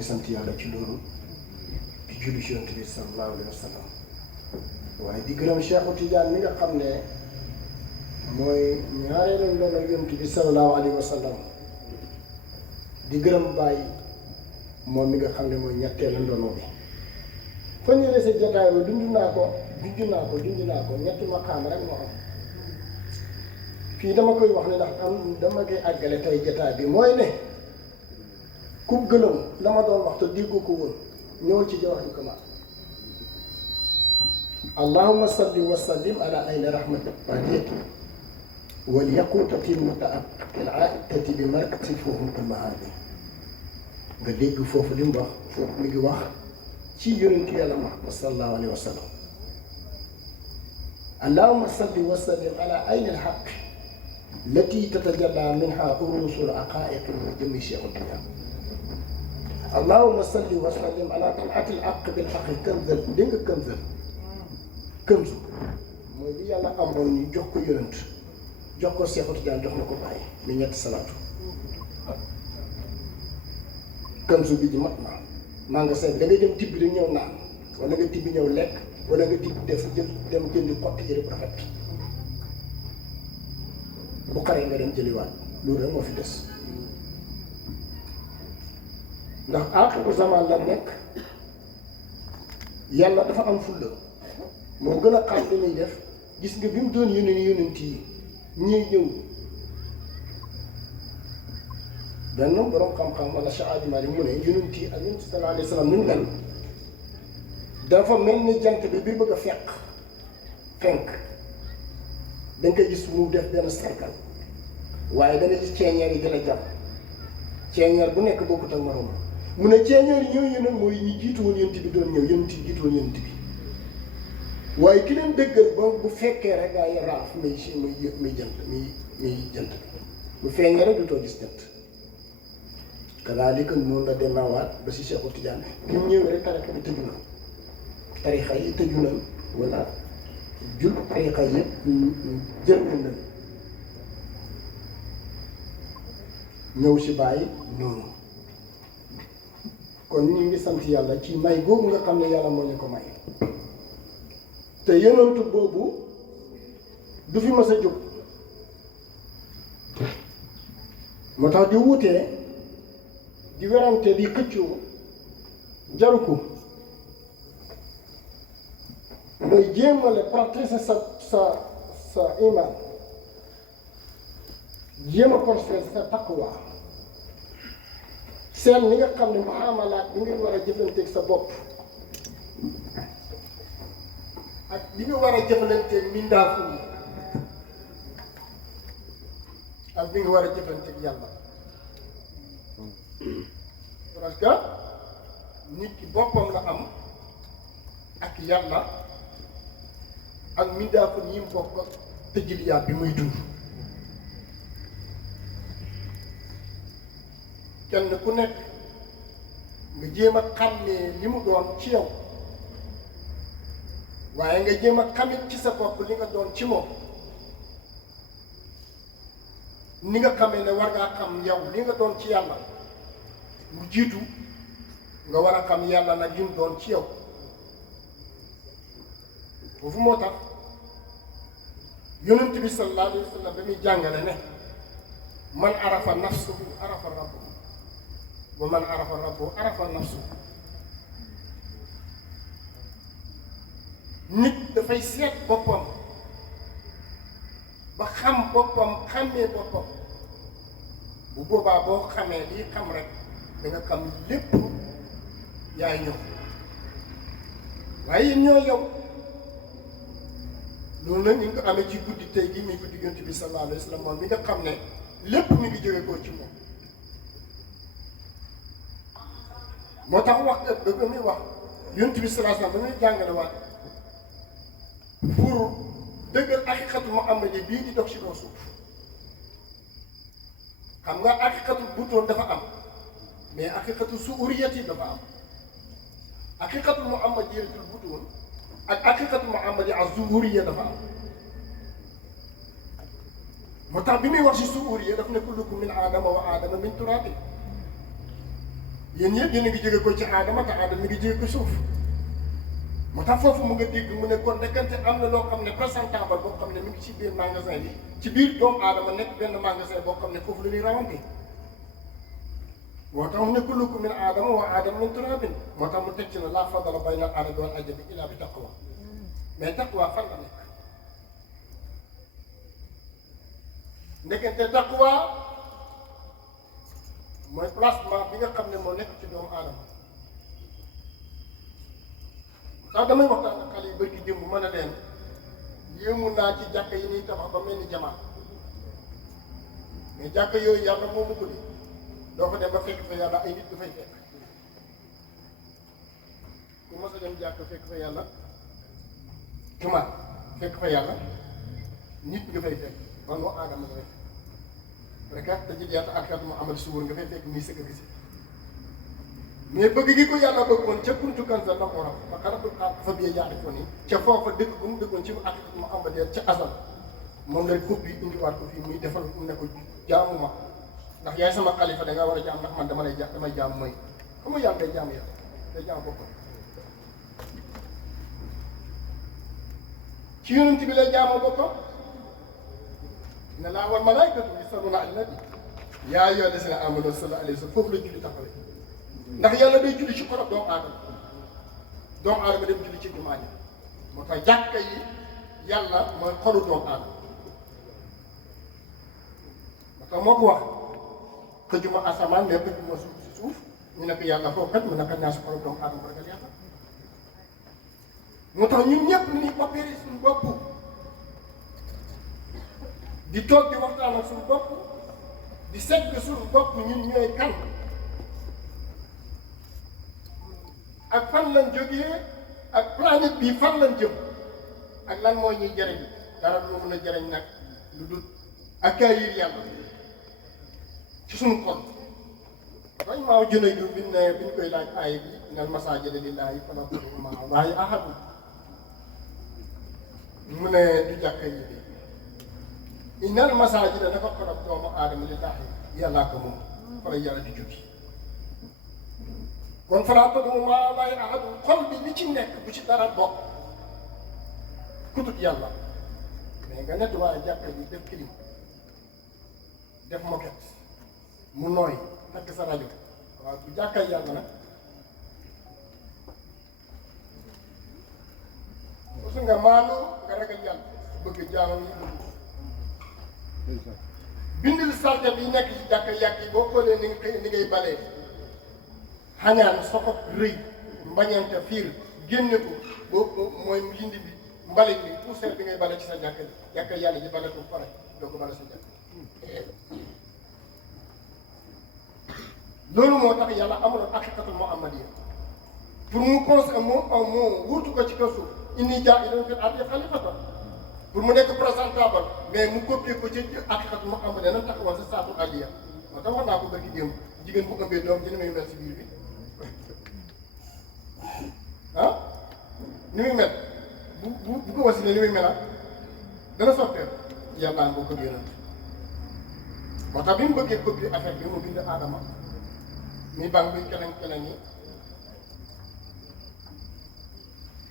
ngi sant yàlla ci loolu di julli ci Yonent bi sallallahu alayhi wa sallam waaye di gërëm Cheikhu Tidiane mi nga xam ne mooy ñaareelu ndono Yonent bi sallallahu alayhi wa sallam di gërëm Baye moom mi nga xam ne mooy ñetteelu ndono bi fa ñëwee sa jotaay ba dund naa ko ñetti maqaam rek moo am fii dama koy wax ne ndax dama koy àggale tey jotaay bi mooy ne ku gëlëm la ma doon wax te déggu ko woon ñëw ci jawhar di kamal allahumma salli wa sallim ala ayni rahmatik badiyati wal yaqutati mutaaqil aitati bi markati foofu almahaani nga dégg foofu li mu wax foofu mi ngi wax ci yonentu yàlla Muhammad sallallahu alayhi wa sallam allahumma salli wa sallim ala ayni alhaq التي تتجلى منها أروس العقائق وجميع شيء الدنيا اللهم صل وسلم على طلعة الحق بالحق كنز mooy li yàlla amoon ni jox ko yonent jox ko Seexu Tijaan jox na ko bàyyi mi ñetti salaatu kanzu bi ji mat na maa nga seet da ngay dem tibbi rek ñëw naan wala nga tibbi ñëw lekk wala nga tibbi def jël dem jëndi xotti yëre bu rafet bu xaree nga dem jëliwaat loolu rek moo fi des ndax aaxiru zaman la nekk yàlla dafa am fulla moo gën a xam li muy def gis nga bi mu doon yonent yi ñuy ñëw benn borom xam-xam wala Cheikh Hadji Malick mu ne yonent yi ak yonent sallallahu alayhi wa sallam ñu mel dafa mel ni jant bi bëgg a fenk da nga koy gis mu def benn cercle waaye da nga gis ceeñeer yi gën a jàpp ceeñeer bu nekk bokkut ak moroom mu ne ceeñeer yi ñooñu nag mooy ñi jiitu woon yonent bi doon ñëw yonent yi jiitu woon yonent bi waaye ki leen dëggal ba bu fekkee rek gaa yi raaf muy jant bu feeñee rek du too gis jant kadaalika noonu la demaawaat ba si Seexu Tijaan bi mu ñëwee rek tarixa bi tëju na tarixa yi tëju na wala jul tarixa yëpp jël na ñëw si bàyyi noonu kon ñu ngi sant yàlla ci may googu nga xam ne yàlla moo ñu ko may te yonentu boobu du fi mës a jóg moo tax di wutee di werante di këccoo jaru ko mooy jéemale practice sa iman jéem a construire sa taqwa seen li nga xam ne muamalaat bi nga war a jëflanteeg sa bopp ak li nga war a jëflanteeg mindaafu yi ak li nga war a jëflanteeg yàlla parce que nit ki boppam la am ak yàlla ak mindaafu yi mu bokk tëjiliyaat bi muy dund kenn ku nekk nga jéem a xam ne li mu doon ci yow waaye nga jéem a xamit ci sa bopp li nga doon ci moom ni nga xamee ne war ngaa xam yow li nga doon ci yàlla mu jiitu nga war a xam yàlla nag li mu doon ci yow foofu moo tax yonent bi sallallahu alayhi wa sallam ba muy jàngale ne man arafa nafsuhu arafa rabbuhu wa man arafa rabbuhu arafa nafsuhu nit dafay seet boppam ba xam boppam xàmmee boppam bu boobaa boo xamee lii xam rek da nga xam lépp yaay ñëw waaye yéen ñoo yow loolu nag ñu ngi ko amee ci guddi tey gi muy guddi yonent bi sallallahu alayhi wa sallam moom mi nga xam ne lépp mi ngi jóge koo ci moom moo tax wax ba muy wax yonent bi sallallahu alayhi wa sallam ba muy jàngale waat pour dëggal aqiqatu muhammadi bii di dox ci kaw suuf xam nga aqiqatu butoon dafa am mais aqiqatu suuriyati dafa am aqiqatu muhammadiyatul butoon ak aqiqatu muhammadi az-zuhuriyya dafa am moo tax bi muy wax ci suuriya daf ne kullukum min aadama wa aadama min turaabin yéen ñëpp yéen a ngi jóge ko ci aadama te aadama mi ngi jóge ko suuf moo tax foofu mu nga dégg mu ne kon nekkante am na loo xam ne présentable boo xam ne mi ngi ci biir magasin bi ci biir doomu aadama nekk benn magasin boo xam ne foofu la ñuy rawante moo tax mu ne kullukum min aadama wa aadama min turaabin moo tax mu teg ci ne laa fadala bayna al arabi wal ajami illa bi taqwa mais taqwa fan la nekk nekkante taqwa mooy placement bi nga xam ne moo nekk ci doomu aadama ndax damay waxtaan ak xale yi bëgg jëm mën a leen yéemu naa ci jàkk yi ñuy tabax ba mel ni jamaa mais jàkk yooyu yàlla moomu ko di doo fa dem ba fekk fa yàlla ay nit dafay fekk ku mos a dem jàkk fekk fa yàlla jumaa fekk fa yàlla nit nga fay fekk banu aadama nga fay fekk rek te jël yaata ak xeetu mu amal suur nga fay fekk muy sëkk gisi mais bëgg gi ko yàlla bëggoon ca kuntu kanza la ko ba xaratul fa biee jaari fo nii ca foofa dëkk bu mu dëggoon ci ak mu amadeer ca asal moom lay coupe bi indiwaat ko fii muy defal mu ne ko jaamu ma ndax yaay sama xalifa da ngaa war a jaam ndax man dama lay damay jaam mooy xam nga yàlla day jaam yàlla day jaam boppam ci yonent bi lay jaamoo boppam ne laa wal malaykatu yusalluna ala nabi yaa ayyuha llazina amanu sallu alayhi wa sallam foofu la julli taxawee ndax yàlla day julli ci xolab doomu aadama dem julli ci jumaa ji moo tax jàkka yi yàlla mooy xolu doomu aadama moo tax moo ko wax xëjuma asamaan mais xëjuma suuf si suuf ñu nekk yàlla foofu kat mu nekk naa si xolab doomu aadama ragal yàlla moo tax ñun ñëpp ni ñuy opéré suñu bopp di toog di waxtaan ak suñu bopp di segg suñu bopp ñun ñooy kan ak fan lañ jógee ak planète bi fan lañ jëm ak lan moo ñuy jëriñ dara lu mën a jëriñ nag lu dul accueillir yàlla ci suñu xol dañ maaw jëne yu bi ñu koy laaj aaya bi nal masaajida lillaahi falaa tad'uu ma'a llaahi ahadan mu ne du jàkka yi bi innal masaajida dafa xarab doomu aadama lillaahi yàllaa ko moom fa la yàlla di jógi kon falaa tad'uu ma'a llaahi ahadan xol bi li ci nekk bu ci dara bokk ku dul yàlla mais nga nettoyé jàkka bi def clim def moquette mu nooy takk sa rajo waaw bu jàkkay yàlla nag parce que nga maanu nga ragal yàlla bëgg jaamam yi bëgg bindil salte bi nekk ci jàkka yàgg yi boo xoolee ni ngay balee xañaan soxot rëy mbañante fiir génne ko boobu mooy yindi bi mbalit bi poussière bi ngay bale ci sa jàkka yàlla ji bale ko pare doo ko bale sa jàkka loolu moo tax yàlla amuloon haqiqatul muhammadiyya pour mu conseil moo wuutu ko ci kaw suuf inni jaa'ilun fil ardi xalifatan pour mu nekk présentable mais mu copier ko ci haqiqatul muhammadiyya nan taxawoon sa saatu aliya moo tax wax naa ko bëgg démb jigéen bu ëmbee doom ji ni muy mel si biir bi ah ni muy mel bu ko wasi ne ni muy mel dana soppeeku yàlla nga ko yonent moo tax bi mu bëggee copier affaire bi mu bind Adama mi bang bi keleng yi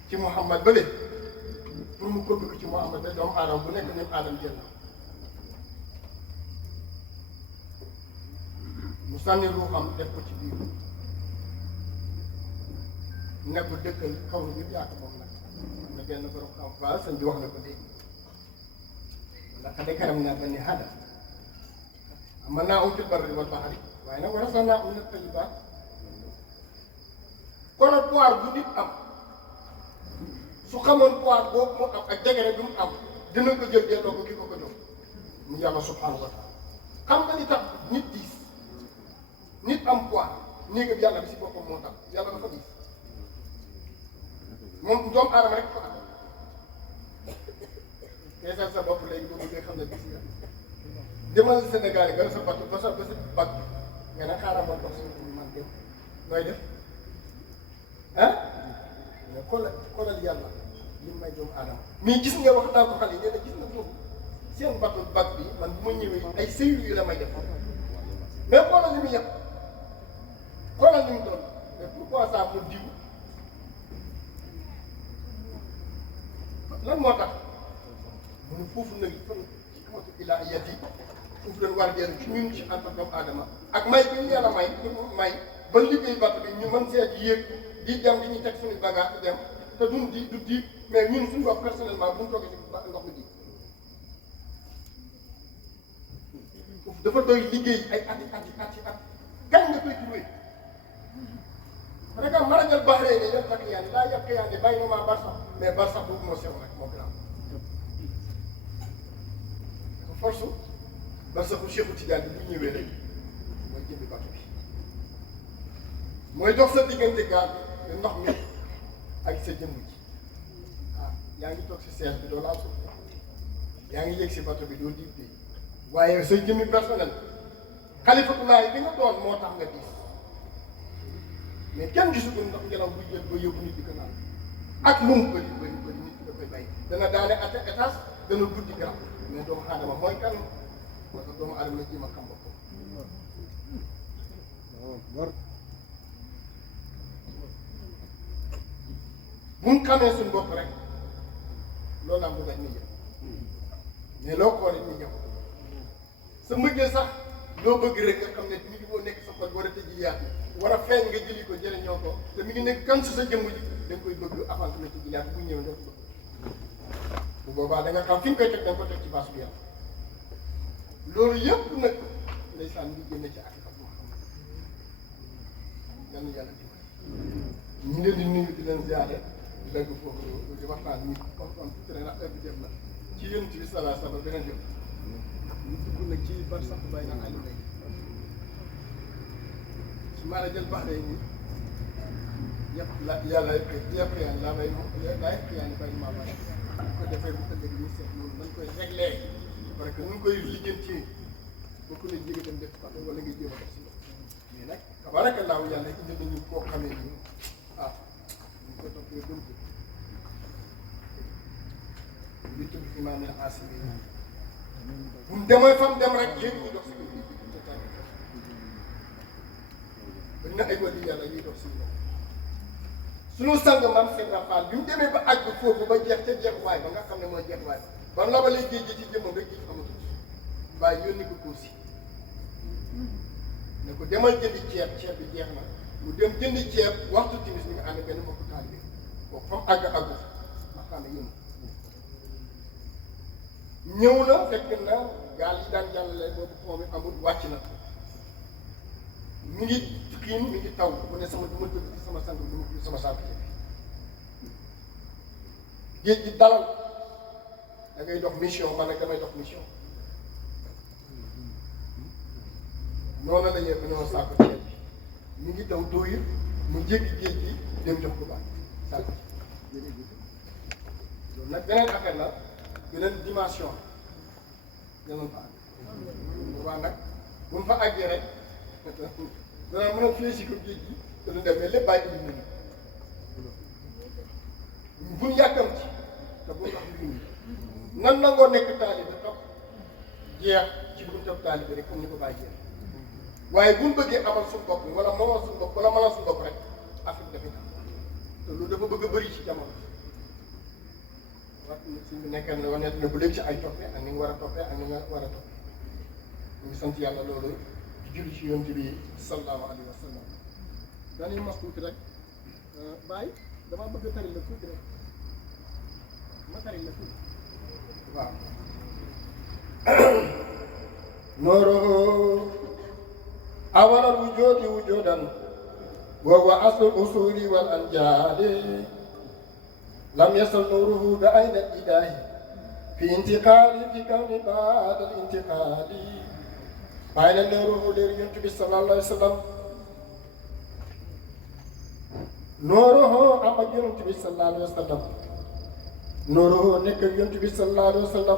ci Muhammad bële pour mu copier ko ci Muhammad ba doomu aadama bu nekk ni aadama jël na mu sànni ruuxam def ko ci biir nekk dëkkal kaw ni yëpp yaaka moom nag am na benn borom xam waaw sëñ bi wax na ko léegi ndax de karam naa benn hada mën naa am fil barri wal bahri waaye nag war a sax naa am nag tayyibaat kon pouvoir bu nit am su xamoon pouvoir boobu mu am ak degré bi mu am dina ko jël delloo ko ki ko jox mu yàlla subhanahu wa taala xam nga ni tax nit diis nit am pouvoir néegam yàlla bi si boppam moo tax yàlla dafa diis moom doomu aadama rek ko am keesal sa bopp léegi boobu nga xam ne gis nga demal Sénégal yi nga sa batt ba sa bag nga ne xaaral ma dox suñu man dem nooy def ah mais xoolal yàlla li may doomu aadama mais gis nga wax naa ko xale yi nee na gis na foofu seen battu bag bi man bu ma ñëwee ay sëylu yu la may def mais xoolal li muy yàq xoolal li foofu nag fan xamatu ilaahiyati foofu lañ war a dellu ci ñun ci en tant que doomu aadama ak may bi ñu yàlla may ba liggéey bato bi ñu mën seet yéeg di dem di ñu teg suñu bagage di dem te duñ di du diib mais ñun suñu bopp personnellement bu ñu toogee ci ndox mi diib foofu dafa doy liggéey ay ati at kañ nga koy trouvé parce que marajal baxree ne yëpp takk yaa ni laa yàq yaa ni bàyyi na maa barsax mais barsax boobu moo sew rek moo grand force barsaxu Cheikhu Tidiane bi bu ñëwee rek mooy jëmbi bato bi mooy dox sa diggante gaal bi ndox mi ak sa jëmm ji yaa ngi toog si siège bi doo laal suuf yaa ngi yëg si bato bi doo diib bi waaye sa jëmmi personnel xalifatulaay bi nga doon moo tax nga diis mais kenn gisugul ndox ngelaw buy jël ba yóbbu nit di ko naan ak lu mu bëri nit ki da koy bay dana daane étage dana guddi garab mais doomu aadama mooy kan parce que doomu aadama la jéem a xam boppam bu mu xamee suñu bopp rek loolu am bu daj ni yëpp mais loo xoolee ni ñëw sa mbëggee sax loo bëgg rek nga xam ne mi ngi moo nekk sa xol war a tëji yaat war a feeñ nga jëli ko jëriñoo ko te mi ngi nekk kan si sa jëmm ji da nga koy bëgg avant que nga tëji yaat bu ñëwee nga ko bëgg bu boobaa da nga xam fi nga koy teg da nga ko teg ci baasu bi yàlla loolu yëpp nag ndeysaan ngi génne ci ak moo xam yal na yàlla dimbali ñu ngi leen di nuyu di leen ziare di dégg foofu di waxtaan ñu comme tuuti rek ndax heure bi dem na ci yonent bi salaa sallam beneen jëm ñu dugg nag ci bar sax bay na àllu léegi su ma la jël baax day ni yëpp la yàlla yëpp yaa laa bay laa yëpp yaa ni bay maa bay ko defee bu ëllëg ñu seet loolu nañ koy réglé parce que ñu koy lijjanti bokku ne jege dem def parce que wala nga jéem a def si loolu mais nag tabarakallaahu yàlla indi nañu koo xamee ni ñu ko toppee gëm ko li tudd imaam al asimi bu mu demee fa mu dem rek léegi ñu dox si biir bi na ay wàllu yàlla ñuy dox si ñoom suñu sang maam Cheikh Rafal bi mu demee ba àgg foofu ba jeex ca jeexuwaay ba nga xam ne mooy jeexuwaay ba mu labalee géej gi ci jëmmam rek géej amatul waaye yónni ko Kossy ne ko demal jëndi ceeb bi jeex na mu dem jëndi ceeb waxtu timis mi nga ànd benn mbokku taalibe boobu fa mu àggu ma xam ne yëngu ñëw na fekk na gaal yi daan jàllale boobu xaw amul wàcc na mi ngi xiin mi ngi taw bu ne sama du ma dëgg ci sama sang du ma sama sànq géej gi dalal da ngay dox mission man nag damay dox mission noonu la ñuy ñëw sàkku ceeb bi mi ngi daw dóoyir mu jéggi géej gi dem jox ko baat sàkku loolu nag beneen affaire la beneen dimension danañ fa àgg boobaa nag bu ñu fa àggee rek danaa mën a fléchi ko géej gi te du dem mais lépp bàyyi indi nañu bu ñu yàkkamti te bu ñu wax mbir mi nan nangoo nekk taalibe topp jeex ci buntab taalibe rek comme ni ko bàyyi jeex waaye bu ñu bëggee amal suñu bopp wala moomal suñu bopp wala mënal suñu bopp rek affaire bi dafay am te loolu dafa bëgg a bëri ci jamono wax suñ bi nekkee ne wane na bu léegi ci ay toppee ak ni nga war a toppee ak ni nga war a toppee ñu ngi sant yàlla loolu di julli ci yonent bi sallallahu alayhi wa sallam dañuy mos tuuti rek bàyyi dama bëgg tari la tuuti rek ma tari la tuuti waaw nooro أول الوجود وجودا وهو أصل الأصول والأنجاد لم يصل نوره بأين الإله في انتقال في كون بعد الانتقال بين نوره للنبي صلى الله عليه وسلم نوره أما النبي صلى الله عليه وسلم نوره نك النبي صلى الله عليه وسلم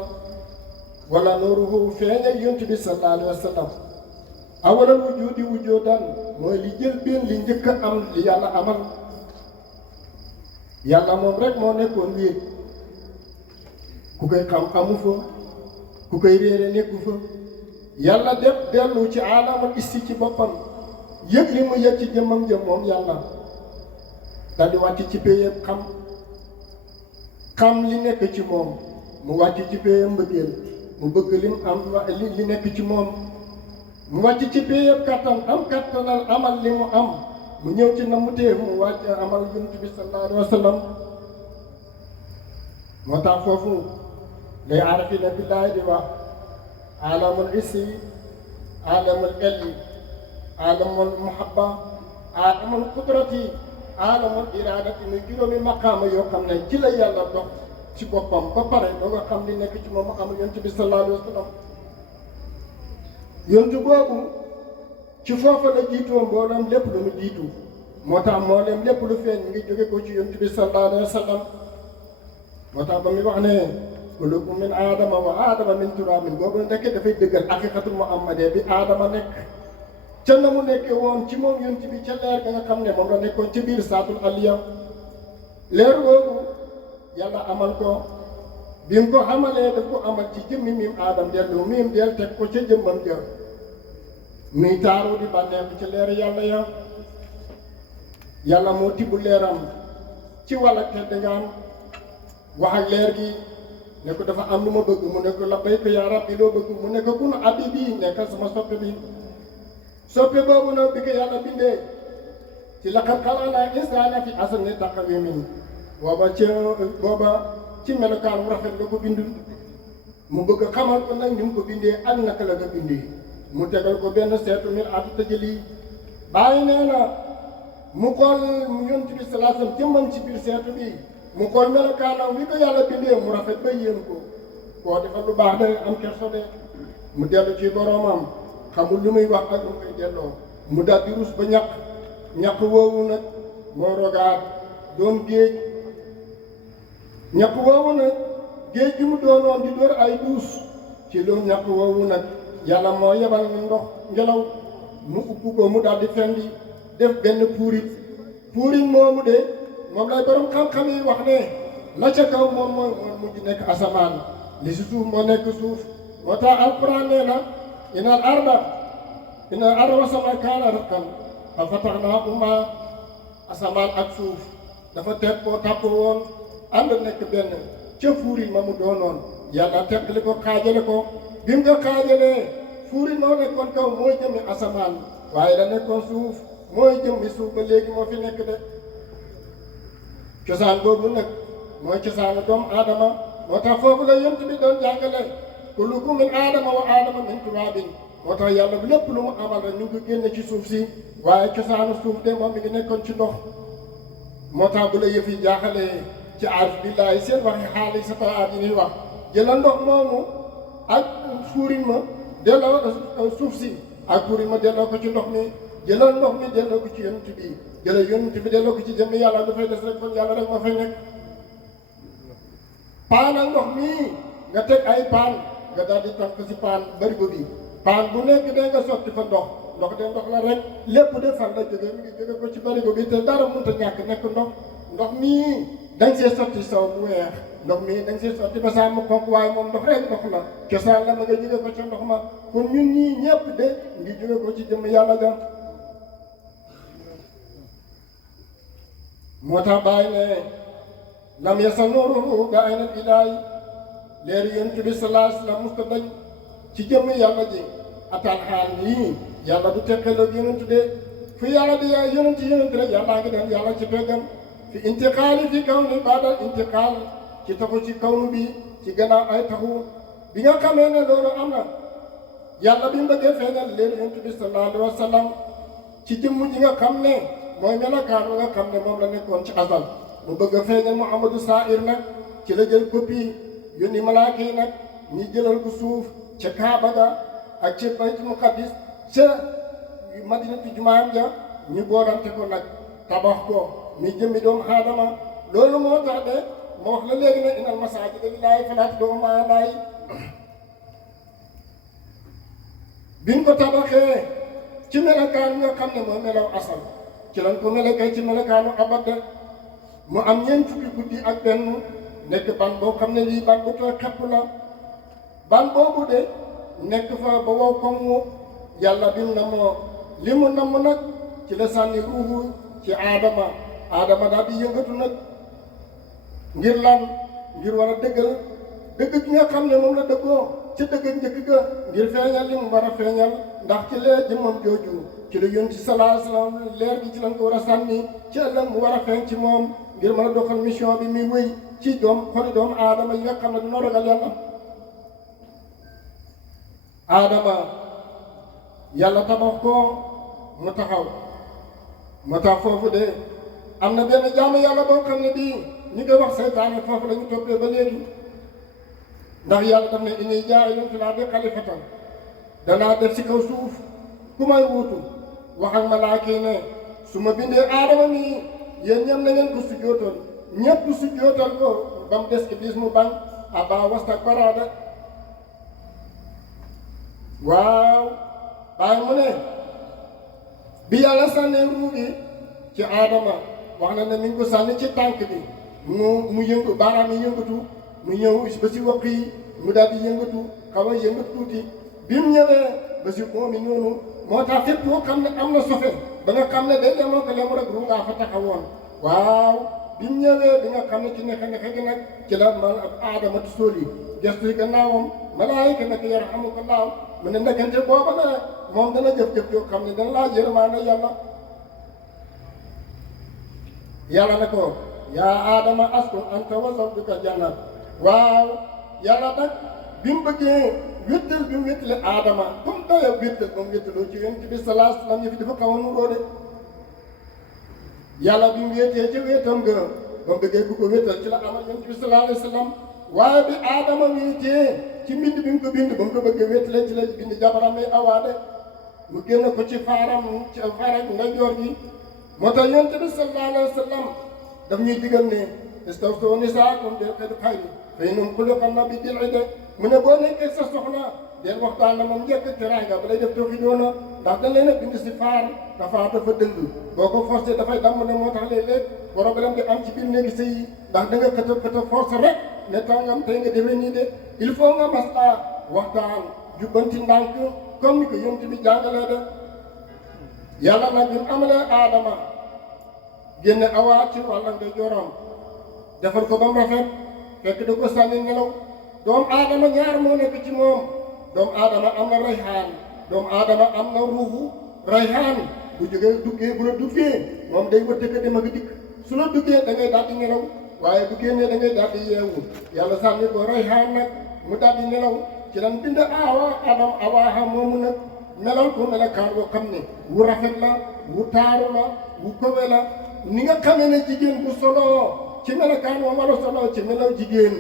ولا نوره فين النبي صلى الله عليه وسلم awalal wujudi wujudan mooy li jël benn li njëkk a am li yàlla amal yàlla moom rek moo nekkoon wéet ku koy xam amu fa ku koy réere nekku fa yàlla def dellu ci aalamal isti ci boppam yëg li mu yëg ci jëmmam jëm moom yàlla daldi wàcc ci péyeb xam li nekk ci moom mu wàcc ci péyam mbëggeel mu bëgg lim am li nekk ci moom mu wàcc ci péyam kattan am kattanal amal li mu am mu ñëw ci na mu téef mu wàcc amal yonent bi sallallahu alayhi wa sallam moo tax foofu lay aarifina billaahi di wax alamul issi alamul elli alamul muhabba alamul qudrati alamul iradati muy juróomi maqaama yoo xam ne ci la yàlla dox ci boppam ba pare doo nga xam li nekk ci moom mu amul yonent bi sallallahu alayhi wa sallam yonent boobu ci foofa la jiitoo mboolem lépp lu mu jiitu moo tax mboolem lépp lu feeñ mi ngi jóge ko ci yonent bi sallallahu alayhi wa sallam moo tax ba muy wax ne kullukum min aadama wa aadama min turaabin boobu ndekk dafay dëggal haqiqatul muhammadee bi aadama nekk ca na mu nekkee woon ci moom yonent bi ca leer ga nga xam ne moom la nekkoon ci biir saatul aliya leer boobu yàlla amal ko bi mu ko xamalee daf ko amal ci jëmmi miim aadam dellu miim del teg ko ca jëmmam ja muy taaru di bànneeku ci leer yàlla ya yàlla moo tibb leeram ci wàlla tedd nga am wax ak leer gi ne ko dafa am lu ma bëgg mu ne ko labbayka yaa rabbi loo bëgg mu ne ko kun habibi nekkal sama soppe bi soppe boobu nag bi ko yàlla bindee ci laqad xalaqnal insaana fi ahsani taqwiim booba ci melokaan rafet la ko bind mu bëgg xamal ko nag ni mu ko bindee ak naka la ko bindee mu tegal ko benn seetu min atu tëjëli bàyyi nee na mu xool yonent bi sallallahu alayhi wasallam jëmmam ci biir seetu bi mu xool melokaanam wi ko yàlla bindee mu rafet ba yéem ko koo defal lu baax day am kerso de mu dellu ci boroomam xamul lu muy wax ak lu muy delloo mu daal di rus ba ñaq woowu nag moo rogaat doom géej ñaq woowu nag géej gi mu doonoon di door ay duus ci loolu ñaq woowu nag yàlla moo yebal ndox ngelaw mu upp ko mu daal di fendi def benn puurit moomu de moom lay borom xam-xam yi wax ne la ca kaw moom mooy mujj nekk asamaan li si suuf moo nekk suuf moo tax alquran nee na inal arda wa sama kaana ratqan fa fatahnaahumaa asamaan ak suuf dafa teg koo tàpp woon ànd nekk benn ca fuurit ma mu doonoon yàlla teqali ko xaajale ko bi mu ko xaajalee fuurit moo nekkoon kaw mooy jëmmi asamaan waaye la nekkoon suuf mooy jëmmi suuf ba léegi moo fi nekk de cosaan boobu nag mooy cosaanu doomu aadama moo tax foofu la yonent bi doon jàngale kullukum min aadama wa aadama min turaabin moo tax yàlla bu lépp lu mu amal rek ñu ngi ko génne ci suuf si waaye cosaanu suuf de moom mi ngi nekkoon ci ndox moo tax bu la yëf yi jaaxalee ci aarif billaahi seen waxi xaali sa taat yi ñuy wax jëlal ndox moomu ak fuurin ma delloo suuf si ak fuurin ma delloo ko ci ndox mi jëlal ndox mi delloo ko ci yonent bi jëlal yonent bi delloo ko ci jëmmi yàlla dafay des rek kon yàlla rek ma fay nekk paan ak ndox mii nga teg ay paan nga daal di tànk si paan barigo bi paan bu nekk de nga sotti fa ndox de ndox la rek lépp de fan la jógee mi ngi jóge ko ci barigo bi te dara mënut a ñàkk nekk ndox mii dañ see sotti saw bu weex ndox mii dañ see sotti ba saa mu konk waaye moom ndox rek ndox la cosaan la ma nga jóge ko ca ndox ma kon ñun ñii ñëpp de ngi jóge ko ci jëmm yàlla ja moo tax bàyyi ne lam yasa nuuruhu bi aynil ilaahi leer yonent bi sallallahu alayhi wa sallam musta dañ ci jëmm yàlla ji atal xaal nii yàlla du teqaloog yonent de fu yàlla di yaay yonent rek yàllaa ngi dem yàlla ci peggam fi intiqaali fi kawni baadal intiqaal ci taxu ci kawnu bi ci gannaaw ay taxu bi nga xamee ne loolu am na yàlla bi mu bëggee feeñal leer yonent bi sallallahu alayhi wa sallam ci jëmm ji nga xam ne mooy melokaan nga xam ne moom la nekkoon ci asal mu bëgg a feeñal Muhammadu Saa'ir nag ci la jël copie yónni malaaka yi nag ñi jëlal ko suuf ca Kaaba ga ak ca Baytul Muqaddis ca Madinatu jumaam ja ñu boolante ko nag tabax ko mi jëmmi doomu aadama loolu moo tax de ma wax la léegi ne innal masaajida lillaahi falaa tad'uu ma'a llaahi biñ ko tabaxee ci melokaan nga xam ne moo melaw asal ci lañ ko melekee ci melokaanu abad mu am ñeent fukki guddi ak benn nekk ban boo xam ne lii ban bu tooy xepp la ban boobu de nekk fa ba wow koŋŋu yàlla bim na moo li mu namm nag ci la sànni ruuhu ci aadama daal di yëngatu nag ngir lan ngir war a dëggal dëgg gi nga xam ne moom la dëggoo ci dëgg njëkk ga ngir feeñal li mu war a feeñal ndax ci leer jëmmam jooju ci la yonent sallallahu alayhi wasallam leer gi ci lañ ko war a sànni ci ëllëg mu war a feeñ ci moom ngir mën a doxal mission bi muy wéy ci xoli doomu aadama yi nga xam ne dina ragal yàlla. aadama yàlla tabax ko mu taxaw moo tax foofu de am na benn jaamu yàlla boo xam ne bii ñi koy wax seytaane foofu la ñu toppee ba léegi ndax yàlla daf ne inni jaa'ilun fil ardi xalifatan danaa def ci kaw suuf ku may wuutu wax ak malaaka yi ne su ma bindee aadama mi yéen ñëpp na ngeen ko sujjootal ñëpp sujjootal ko ba mu des iblis mu bañ abaa wastakbara de waaw bàyyi mu ne bi yàlla sànnee ruu gi ci aadama wax na ne mi ngi ko sànni ci tànk bi mu yëngu baaraam yi yëngatu mu ñëw ba si waq yi mu daal di yëngatu xaw a yëngatu tuuti bi mu ñëwee ba si moom yi noonu moo tax fépp boo xam ne am na sofe ba nga xam ne day demoo ko lemu rek ruu ngaa fa taxawoon waaw bi mu ñëwee bi nga xam ne ci nexe gi nag ci la man ab aadama tu sóol yi gestu yi gannaawam malaayika nag yarhamukallah mu ne ndekante booba ne moom dana jëf-jëf yoo xam ne dana laa yërmaane yàlla ne ko yaa aadama askun anta wa zawjuka jannat waaw yàlla nag bi mu bëggee wéttal bi mu wéttale aadama comme dayoo wéttal ba mu wéttaloo ci yonent bi sallallahu alayhi wasallam yëf dafa xaw a nuroo de yàlla bi mu wéetee ci wéetam nga ba mu bëggee ku ko wéttal ci la amal yonent bi sallallahu alayhi wasallam waaye bi aadama wéetee ci mbind bi mu ko bind ba mu ko bëggee wéttale ci la bind jabaram may awaade mu génn ko ci faaram nga joor gi moo tax yonent bi sallallahu alayhi wa sallam daf ñuy digal ne istawsuu nisaakum bil xayri fa innahum xuliqna min dil'in mu ne boo nekkee sa soxna del waxtaan na moom njëkk teraanga ba lay def tooxi doona ndax dañ leen a bind si faar dafa dëng boo ko forcé dafay damm ne moo tax léeg-léeg problème di am ci biir néegi sëy yi ndax da nga xëta force rek ne tàngam tey nga demee nii de il faut nga maslaa waxtaan jubbanti ndànk comme ni ko yonent bi jàngalee de yàlla nag bi mu amalee aadama génne awaa ci wàlla nga jorom defal ko ba mu rafet fekk da ko sànni nelaw doomu aadama ñaar moo nekk ci moom doomu aadama am na rayhaan doomu aadama am na ruuxu rayhaan bu jógee bu la duggee moom day wëtte ko dem ak dikk su la duggee da ngay daal di nelaw waaye bu génnee da ngay daal di yeewu yàlla sànni ko rayhaan nag mu daal di nelaw ci lan bind awaaha moomu nag melal ko melakaan boo xam ne wu rafet la wu taaru la wu kowe la ni nga xamee ne jigéen bu soloo ci melakaan moom wala soloo ci melaw jigéen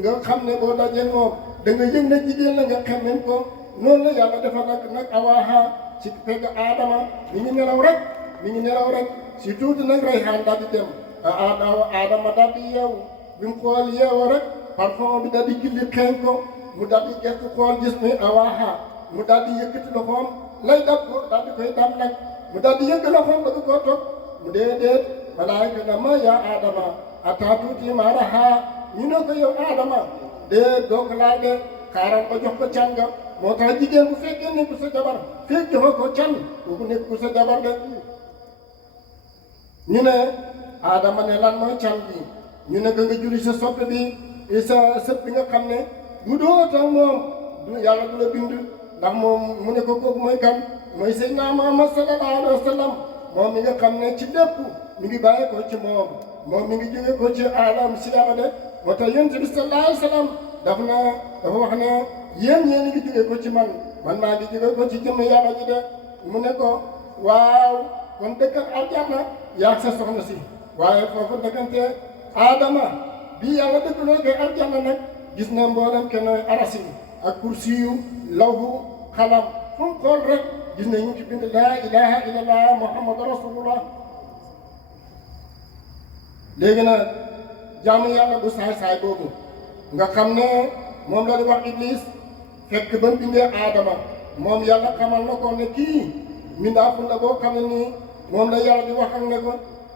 nga xam ne boo dajee moom da nga yëg ne jigéen la nga xamee ko noonu la yàlla defal nag awaaha ci fekk aadama mi ngi nelaw rek si tuuti nag rayhaan daal di dem aadama daal di yeewu bi mu xool yeewoo rek parfum bi daal di gilli xeeñ ko mu daal di gestu xool gis ni awaaha mu daal di yëkkati loxoom lay dab ko daal di koy dam nag mu daal di yëkk loxoom bëgg koo toog mu déedéet malaayika na ma yaa aadama ataatuuti ma raha ñu ne ko yow aadama déet doo ko laal de xaaral ko jox ko can nga moo tax jigéen bu fekkee nekkul sa jabar fekk joxe ko can kooku nekkul sa jabar de ñu ne aadama ne lan mooy can bi ñu ne ko nga juri sa soppe bi sa sët bi nga xam ne bu dootoo moom du yàlla du la bind ndax moom mu ne ko kooku mooy kan mooy Seydina Muhammad sallallahu alayhi wa sallam moom mi nga xam ne ci lépp mi ngi bàyyi ko ci moom mi ngi jóge ko ci alam si yàlla de moo tax yonent bi sallallahu alayhi wa sallam dafa wax ne yéen ngi jóge ko ci man maa ngi jóge ko ci jëmm yàlla ji de mu ne ko waaw kon dëkkal aljanna yaag sa soxna si waaye foofu dëkkante aadama bi yàlla dëkkaloo koy aljanna nag gis na mboolem kenn arasi ak kursiyu lawhu xalam fu mu xool rek gis na ñu ci bind laa ilaha illallah muhammadu rasulullah léegi nag jaamu yàlla bu saay-saay boobu nga xam ne moom la di wax iblis fekk ba mu bindee aadama moom yàlla xamal na ko ne kii mindaafun la boo xam ne nii moom la yàlla di waxal ne ko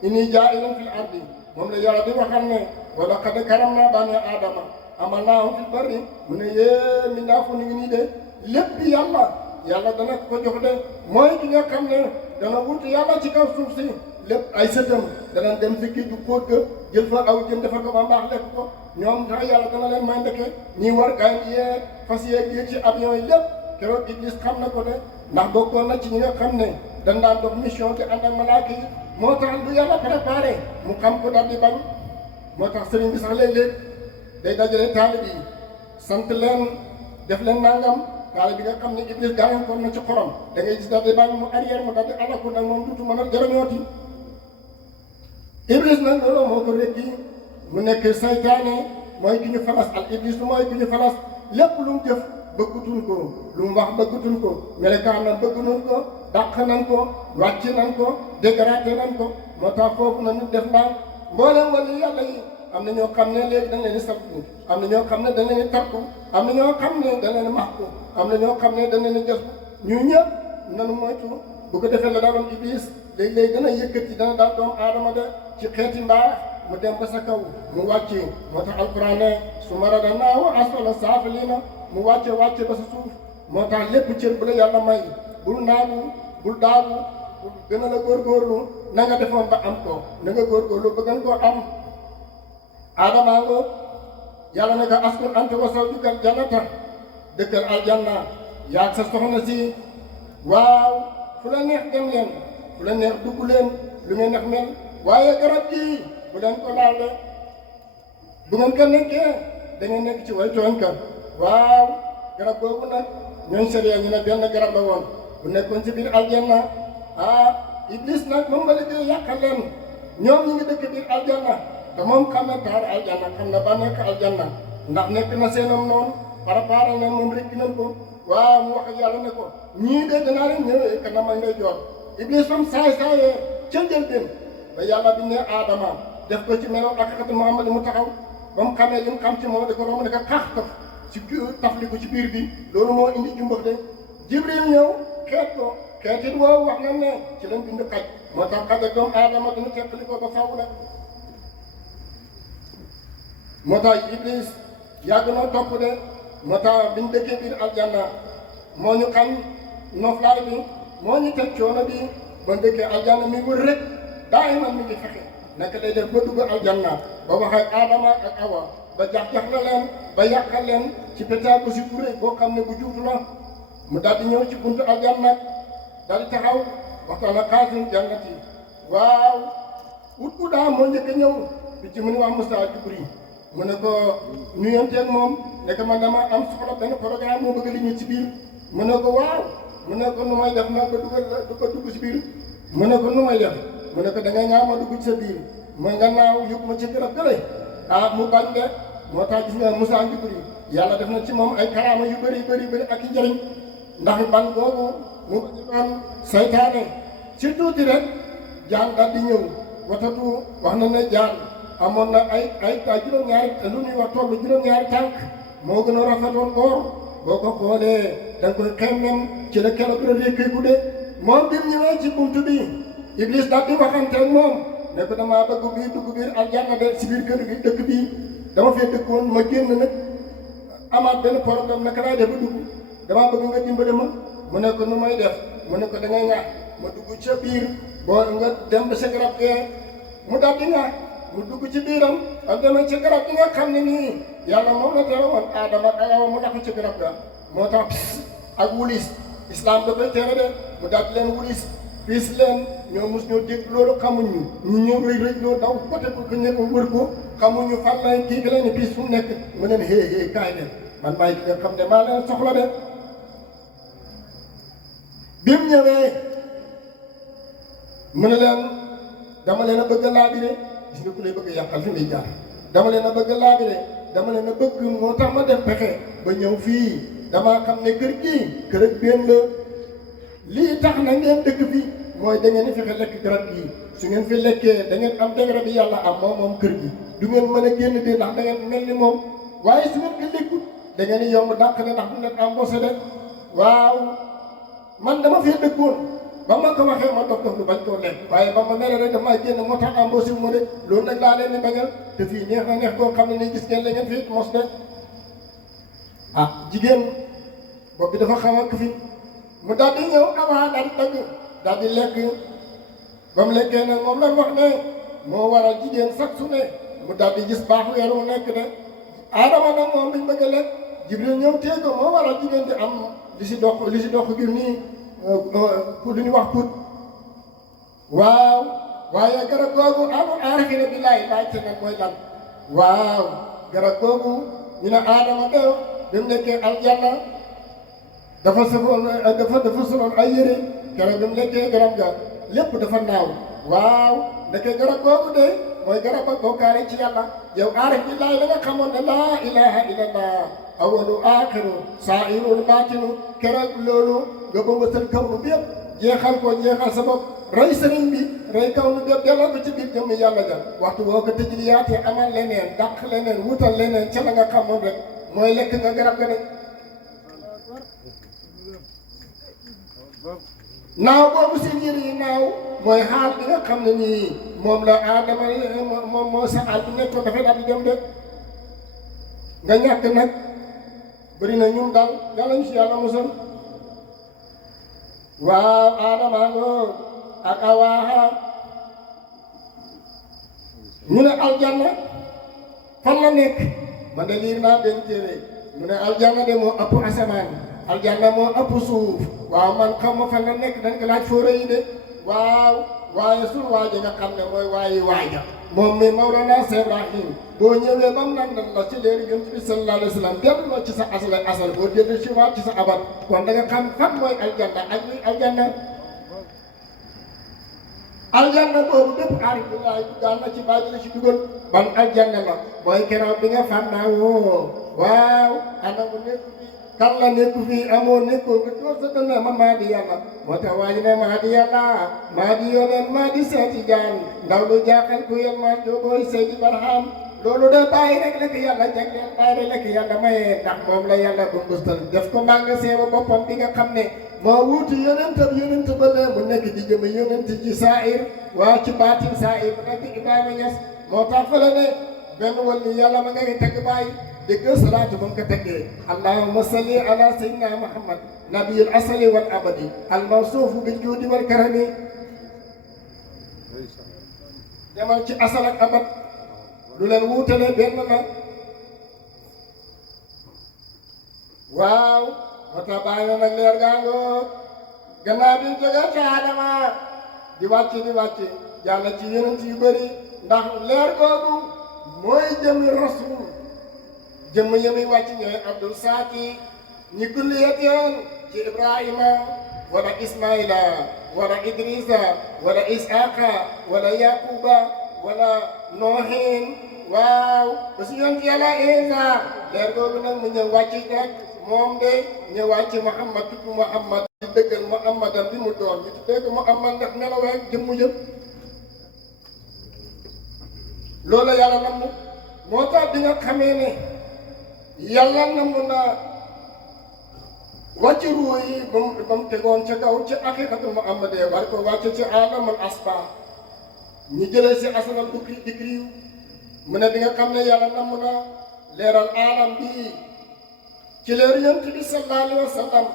inni jaa'ilun fil ardi moom la yàlla di waxal ne wa laqad karamnaa banii aadama hamalnaahum fil barri mu ne yee mindaafu ni ngi nii de lépp yàlla dana ko jox de mooy ki nga xam ne dana wut yàlla ci kaw suuf si lépp ay sëtam danañ dem si kii du póot ga jël fa aw jën defar ko ba mbaax lekk ko ñoom sax yàlla dana leen may ndeke ñi war gaay yeeg fas yeeg yéeg ci avion yi lépp keroog Iblis xam na ko de ndax bokkoon na ci ñi nga xam ne dañ daan dox mission te ànd ak malaaka yi moo tax lu yàlla préparé mu xam ko daal di bañ moo tax sëriñ bi sax léeg-léeg day dajale taalib yi sant leen def leen nangam taalib bi nga xam ne Iblis gàllankoor na ci xorom da ngay gis daal di bañ mu arrière mu daal di alaku nag moom duutu mën a jërëñooti Iblis nag loolu moo ko rekki mu nekk saytaane mooy ki ñu falas al Iblis lu mooy ki ñu falas lépp lu mu jëf bëggutuñ ko lu mu wax bëggutuñ ko melekaan na bëggutuñ ko dàq nañ ko wàcc nañ ko dégradé nañ ko moo tax foofu na nit def ndànk mboolem wali yàlla yi am na ñoo xam ne léegi dañ leen di sabbu am na ñoo xam ne dañ leen di takku am na ñoo xam ne dañ leen di maxku am na ñoo xam ne dañ leen di jëf ñu ñëpp nanu moytu bu ko defee la daaloon Iblis léegi-léegi dana yëkkati dana daal doomu aadama de ci xeeti mbaax mu dem ba sa kaw mu wàcce moo tax alquran ne su ma radadnaahu asfala saafiliina mu wàcce ba sa suuf moo tax lépp cër bu la yàlla may bul naagu bul daagu bul gën a la góorgóorlu na nga defoon ba am ko na nga góorgóorlu ba gën koo am aadamaa nga yàlla ne ko askun anta wa zawjukal jannata dëkkal aljanna yaag sa soxna si waaw fu la neex dem leen fu la neex dugg leen lu ngeen neex mel waaye garab gii bu leen ko laal de bu ngeen ko nekkee da ngeen nekk ci way tooñkat waaw garab boobu nag ñooñ sariya ñu ne benn garab la woon bu nekkoon ci biir aljanna Iblis nag moom nga liggéey yàqal leen ñoom ñi ngi dëkk biir aljanna te moom xam na taar aljanna xam na ba nekk aljanna ndax nekk na seenam noonu préparé leen moom rekki nañ ko waaw mu wax ak yàlla ne ko ñii de danaa leen ñëwee kanam ngay joor Iblis fam saay-saayee ca njëlbéen ba yàlla bi ne Aadama def ko ci melo ak xatul Muhammad mu taxaw ba mu xamee li mu xam ci moom da ko romb ne ko xaax taf ci tafli ko ci biir bi loolu moo indi jumbax de Jibril ñëw xeet ko xeetit woowu wax na ne ci lañ bind xaj moo tax xaj ak doomu aadama dina teqali ko ba faw la moo tax Iblis yàgg na topp de moo tax biñ dëkkee biir aljanna moo ñu xam noflaay bi moo ñu teg coono bi ba dëkkee aljanna mi wër rek daay man mi ngi fexe naka lay def ba dugg aljanna ba wax ak Aadama ak Awa ba jax-jax la leen ba yàqal leen ci pétaagu si kuré boo xam ne bu juutu la mu daal di ñëw ci buntu aljanna daal di taxaw waxtaan ak xaasin jannati waaw ut ku daa moo njëkk a ñëw bi ci mu ni wax Moussa Djibril mu ne ko nuyanteeg moom ne ko man dama am soxla benn programme moo bëgg li ñu ci biir mu ne ko waaw mu ne ko nu may def naa ko dugal du ko dugg ci biir mu ne ko nu may def mu ne ko da ngay ñaaw ma dugg ci sa biir mooy nga naaw yóbbu ma ci garab gële mu bañ de moo tax gis nga Moussa Djibril yàlla def na ci moom ay karaama yu bëri ak i njëriñ ndax ban boobu mu doon saytaane ci tuuti rek jaan daal di ñëw watatu wax na ne jaan amoon na ay juróom-ñaari lu ñuy wax tollu juróom-ñaari tànk moo gën a rafetoon koor boo ko xoolee da nga koy xemmem ci la keroog la rékkee gudde moom bi mu ñëwee ci buntu bi Iblis daal di waxante ak moom ne ko damaa bëgg bii dugg biir aljanna de si biir kër gi dëkk bii dama fee dëkkoon ma génn nag amaat benn problème naka laay def ba dugg damaa bëgg nga dimbale ma mu ne ko nu may def mu ne ko da ngay ñaax ma dugg ca biir boo nga dem ba sa garab gee mu daal di ñaax mu dugg ci biiram ak demee ci garab gi nga xam ne nii yàlla moom la tere woon Aadama ak Awa mu taxu ci garab ga moo tax ak wulis islam da koy tere de mu daal di leen wulis piis leen ñoo mus ñoo dégg loolu xamuñu ñu ñëw rëy loo daw côté ko ñëw wër ko xamuñu fan lay kii ki leen piis fu mu nekk mu leen hé kaay leen man maay ki nga xam ne maa leen soxla de bi mu ñëwee mu ne leen dama leen a bëgg a laabire gis nga ku lay bëgg a yàqal fi ngay jaar dama leen a bëgg a laabire dama leen a bëgg moo tax ma def pexe ba ñëw fii damaa xam ne kër gii kër ak benn la lii tax na ngeen dëkk fi mooy da ngeen di fexe lekk garab gii su ngeen fi lekkee da ngeen am degré bi yàlla am moom kër gi du ngeen mën a génn de ndax da ngeen mel ni moom waaye su ngeen ko lekkut da ngeen di yomb dàq ne ndax du ngeen embauché de waaw man dama fee dëkkoon ba ma ko waxee ma dof lu bañ koo lekk waaye ba ma mere rek damaa génn moo tax embauché wu ma de loolu nag laa leen di bañal te fii neex na neex koo xam ne ni gis ngeen la ngeen fi mos de jigéen bopp bi dafa xaw a fi mu daal di ñëw avant daal di dagg daal di lekk ba mu lekkee nag moom lan wax ne moo waral jigéen sax su ne mu daal di gis baaxu weer wu nekk de Adama nag moom biñ bëgg a lekk Jibril ñëw téye ko moo waral jigéen di am li si dox gi nii pour lu ñu wax put waaw waaye garab googu aarifina billaahi laajte nag mooy lan waaw garab googu ñu ne Adama de bi mu nekkee aljanna dafa soloon ay yére keroog bi mu nekkee garab ga lépp dafa naaw waaw ndeke garab googu de mooy garab ak bokkaale ci yàlla yow aarif billaahi la nga xamoon ne laa ilaha illallah awalu aaxiru saa'irul baatinu keroog loolu nga bëmbësal kawnu bi yëpp jeexal ko jeexal sa bopp rey sëriñ bi rey kawnu bi yëpp delloo ko ci biir jëmmi yàlla ja waxtu boo ko tëjliyaatee amal leneen dàq leneen wutal leneen ca la nga xamoon rek mooy lekk nga garab ga de naaw boobu seen yére yi naaw mooy xaal bi nga xam ne nii moom la Adama moom moo sa xaal bi nekkoon dafay daal di dem de nga ñàkk nag bëri na ñun daal yàlla ñu si yàlla musal waaw Adama ngoo ak Awaaha ñu ne aljanna fan la nekk man de liir naa benn téere mu ne aljanna de moo ëpp asamaan aljanna moo ëpp suuf waaw man xam ma fan la nekk dañ ko laaj fóore yi de waaw waaye suñu waaja nga xam ne mooy waayi waaja moom mi Mawlana Seex Ibrahim boo ñëwee ba mu nandal la ci leeri Yonent bi sallallahu alayhi wa sallam delloo ci sa asal boo dellu ci waat ci sa abat kon da nga xam fan mooy aljanna ak luy aljanna aljanna boobu bépp aarif billahi duggaan na ci bàyyi la ci dugal ban aljanna la mooy keroog bi nga fànnaawoo waaw ana mu nekk bi kan la nekku fii amoo nekkoo nga door sa dënn man maa di yàlla moo tax waa ji ne maa di yàlla maa di yoneen maa di seeti jaan ndaw lu jaaxal ku yel maa joogooy Seydi Barham loolu de bàyyi rek la ko yàlla jagleel bàyyi rek la ko yàlla mayee ndax moom la yàlla bu mbustal def ko maa nga seeba boppam bi nga xam ne moo wuuti yonent ba lee mu nekk di jëm yonent ci saa'ir waaw ci baatin saa'ir bu nekk Ibrahima Ñas moo tax fa la ne benn wàllu yàlla ma nga ngi tagg bàyyi dégg salaatu ba mu ko teggee allahumma salli ala sayyidina muhammad nabiyil asali wal abadi al mawsuufu bil juudi wal karami demal ci asal ak abad lu leen wuutale benn la waaw moo tax bàyyi na nag leer gaangoo gannaaw bi jógee ci Adama di wàcc jàll ci yonent yu bëri ndax leer googu mooy jëmi rasul jëmm yami wàcc ñooy Abdul Saaki ñi kulliyat yoon ci Ibrahima wala Ismaila wala Idrisa wala Isaaqa wala Yaquba wala Noohin waaw ba si yoon ci yàlla Isa leer googu nag mu ñëw wàcc nag moom de ñëwaat ci Muhammad tudd Muhammad di dëggal Muhammadan bi mu doon ñu tuddee ko Muhammad ndax nelawee ak jëmm yëpp loolu la yàlla namm moo tax bi nga xamee ne yàlla namm na wàcc ruu yi ba mu tegoon ca kaw ci haqiqatul Muhammadee war ko wàcce ci alamul asba ñu jëlee si asanal dikri mu ne bi nga xam ne yàlla namm na leeral alam bi ci leer Yonent bi sallallahu alayhi wa sallam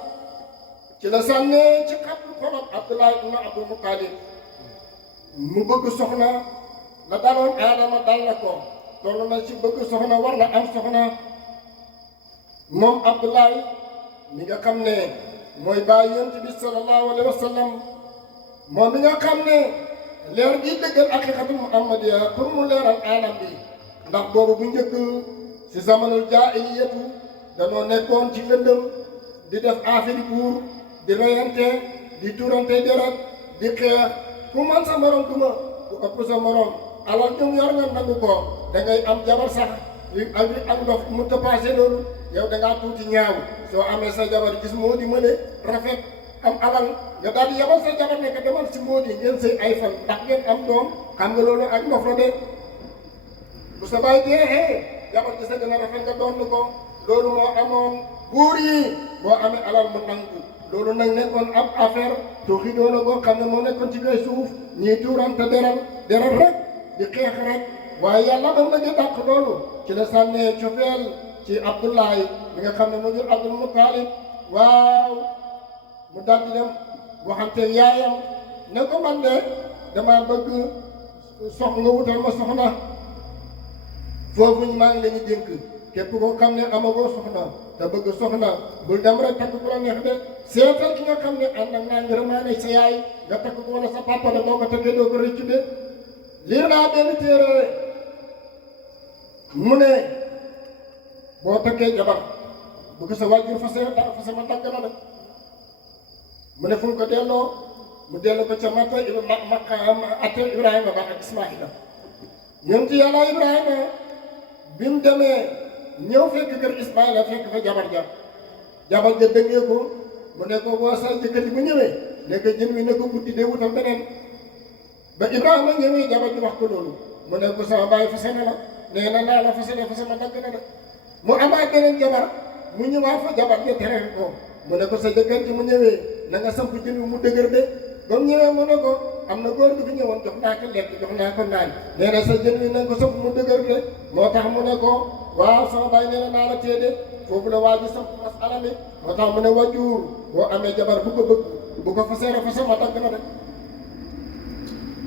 ci la sànnee ci xabru xolom Abdullah ibn Abdul Muttalib mu bëgg soxna la daloon Aadama dal na ko toll na ci bëgg soxna war na am soxna moom Abdullahi mi nga xam ne mooy baay Yonent bi sallallahu alayhi wa sallam moom mi nga xam ne leer gi dëggal haqiqatul Muhammadiya pour mu leeral alam bi ndax boobu bu njëkk si zamanul jaahiliyatu danoo nekkoon ci lëndëm di def affaire buur di reyante di tuurante deret di xeex ku man sa morom duma ku ëpp sa morom alal ñoom yor nga nangu ko da ngay am jabar sax ak ndox mu tapaase loolu yow da ngaa tuuti ñaaw soo amee sa jabar gis moo di mëne rafet am alal nga daal di yabal sa jabar nekk demal si moo di ngeen say ay fan ndax ngeen am doom xam nga loolu ak ndox la de bu sa baay jeexee jabar gi sa gën a rafet nga doon ko loolu moo amoon buur yi boo amee alal mu nangu loolu nag nekkoon ab affaire tuuxi doona boo xam ne moo nekkoon ci kay suuf ñii tuurante deral rek di xeex rek waaye yàlla ba nga dàq loolu ci la sànnee cofeel ci Abdullahi mi nga xam ne moo jur Abdul Muttalib waaw mu daal di dem waxante yaayam ne ko man de damaa bëgg nga wutal ma soxna foofu maa ngi leen di dénk képp koo xam ne amagoo soxna te bëgg soxna bul dem rek takk ku la neex de seetal ki nga xam ne ànd ak naa ngërëmaane sa yaay nga takk ko wala sa papa la boo ko takkee doo ko rëccu de liir naa benn téere mu ne boo takkee jabar bu ko sa wàjjur fase ma dagg na de mu ne fu mu ko delloo mu delloo ko ca Makka atte Ibrahima ba ak Ismaïla ñoom ci yàlla Ibrahima bi mu demee ñëw fekk kër Ismaïla fekk fa jabar ja dëngee ko mu ne ko boo sa jëkkër ji bu ñëwee nekk jën wi ne ko guddi de wutal beneen ba Ibrahima ñëwee jabar ji wax ko loolu mu ne ko sama baay fase na la nee na naa la fase ma dagg na de mu amaat beneen jabar mu ñëwaat fa jabar ja tere ko mu ne ko sa jëkkër ji mu ñëwee na nga samp jën wi mu dëgër de ba mu ñëwee mu ne ko am na góor gi fi ñëwoon jox naa ko lekk jox naa ko naan nee na sa jën wi na nga ko samp mu dëgër de moo tax mu ne ko waaw sama baay nee na naa la tee de foofu la waa ji samp masala mi moo tax mu ne wajur boo amee jabar bu ko bëgg bu ko faseera fase ma dagg na de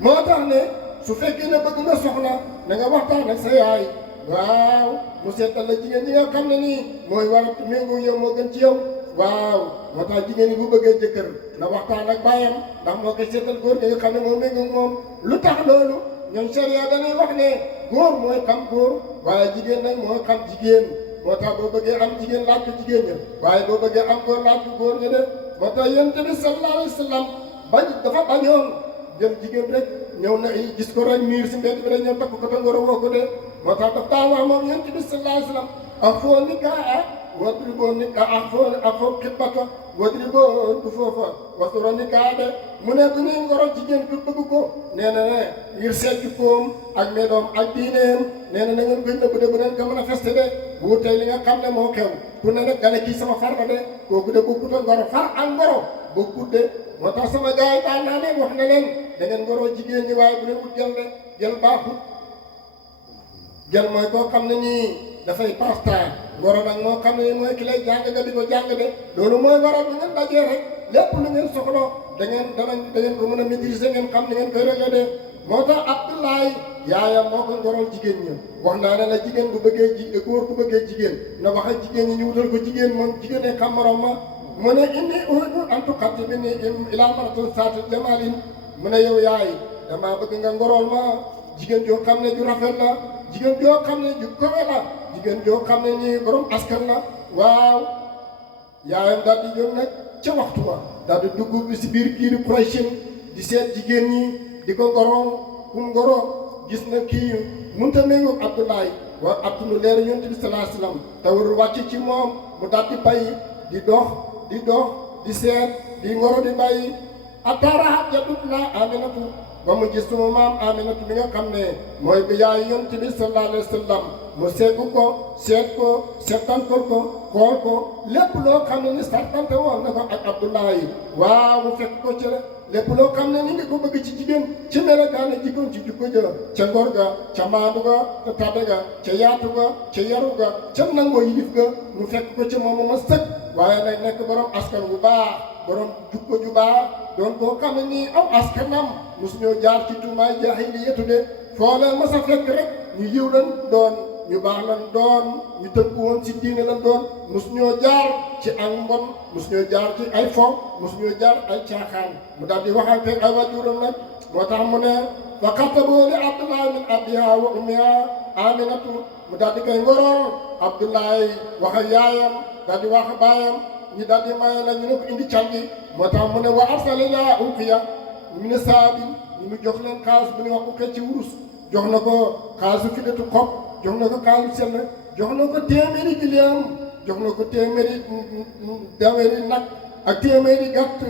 moo tax ne su fekkee ne bëgg nga soxna na nga waxtaan ak sa yaay waaw mu seetal la jigéen ñi nga xam ne nii mooy war a méngoo yow moo gën ci yow waaw moo tax jigéen ñi bu bëggee jëkkër na waxtaan ak baayam ndax moo koy seetal góor gi nga xam ne moo méngoo moom lu tax loolu ñoom sharia dañuy wax ne góor mooy xam góor waaye jigéen nag mooy xam jigéen moo tax boo bëggee am jigéen laaj ko jigéen ña waaye boo bëggee am góor laaj ko góor ña de moo tax yonent bi sallallahu alayhi wa sallam dafa bañoon jël jigéen rek ñëw na gis ko rek miir si mbedd bi rek ñëw takk ko te ngoro woo ko de moo tax daf daa wax moom yonent bi sallallahu alayhi wa sallam afoo nikaa wadriboo nikaa afoo xitbata wadriboo du foofa wasuro nikaa de mu ne bu ñuy ngoro jigéen ku bëgg ko nee na ne ngir seet ci koom ak medoom ak diineem nee na ngeen koy nëbb de bu neen ko manifesté de bu tey li nga xam ne moo xew ku ne nag gane kii sama far la de kooku de bokkut a ngoro far ak ngoro bokkut de moo tax sama gars yi daan naa leen wax ne leen da ngeen ngoroo jigéen ñi waaye bu leen wut jël de jël baaxut jël mooy koo xam ne nii dafay passe-temps ngoro nag moo xam ne nii mooy ki lay jàng nga di ko jàng de loolu mooy waral bu ngeen dajee rek lépp lu ngeen soxla da ngeen ko mën a maîtriser ngeen xam ni ngeen koy réglé de moo tax Abdoulaye yaayam moo ko ngoroon jigéen ñi wax naa ne la jigéen bu bëggee góor bu bëggee jigéen na wax ak jigéen ñi ñu wutal ko jigéen moom jigéen ne xam morom ma mu ne inni uriidu an tuqaddimanii ilaa mar'atin zaati jamaalin mu ne yow yaay damaa bëgg nga ngorool ma jigéen joo xam ne ju rafet la jigéen joo xam ne ju kowe la jigéen joo xam ne nii borom askan la waaw yaayam daal di jóg nag ca waxtu wa daal di dugg bi si biir kii di Quraysh di seet jigéen ñi di ko ngoroon kum ngoroon gis na kii mënut a méngoo Abdoulaye war Abdoulaye leer Yonent bi sallallahu alayhi wa sallam te warul wàcc ci moom mu daal di bàyyi di dox di seet di ngoro di bàyyi ataaraat jadutna Aminatu ba mu gis suma maam Aminatu bi nga xam ne mooy bi yaay Yonent bi sallallahu alayhi wa sallam mu seetlu ko seet ko seetantal ko xool ko lépp loo xam ne ni sartante woon na ko ak Abdoulaye waaw mu fekk ko ci lépp loo xam ne ni nga ko bëgg ci jigéen ci melokaane jikkoon ci jikko ja ca ngor ga ca maandu ga ca tabe ga ca yaatu ga ca yaru ga ca nangoo yilif ga mu fekk ko ci moom ma sëkk waaye nag nekk borom askan bu baax borom jukko ju baax doon koo xam ne nii aw askanam mosu ñoo jaar ci tuumaay jaahiliyatu de foo leen mas a fekk rek ñu yiw lan doon ñu baax lan doon ñu tënku woon ci diine lan doon mosu ñoo jaar ci ak mbon mosu ñoo jaar ci ay fo mosu ñoo jaar ay caaxaan mu daal di waxante ay wajuram nag moo tax mu ne fa xataboo li Abdoulaye min abiha wa ummiha Aminatu mu daal di koy ngoroon Abdoulaye wax ak yaayam daal di wax baayam ñu daal di maye la ñu ne ko indi cangi moo tax mu ne wa arsalila uqiya ñu ne saabi ñu mu jox leen xaalis bu ñu wax ko ci wurus jox na ko xaalisu filetu xob jox na ko xaalisu sell jox na ko téeméeri gileem jox na ko téeméeri nag ak téeméeri gàtt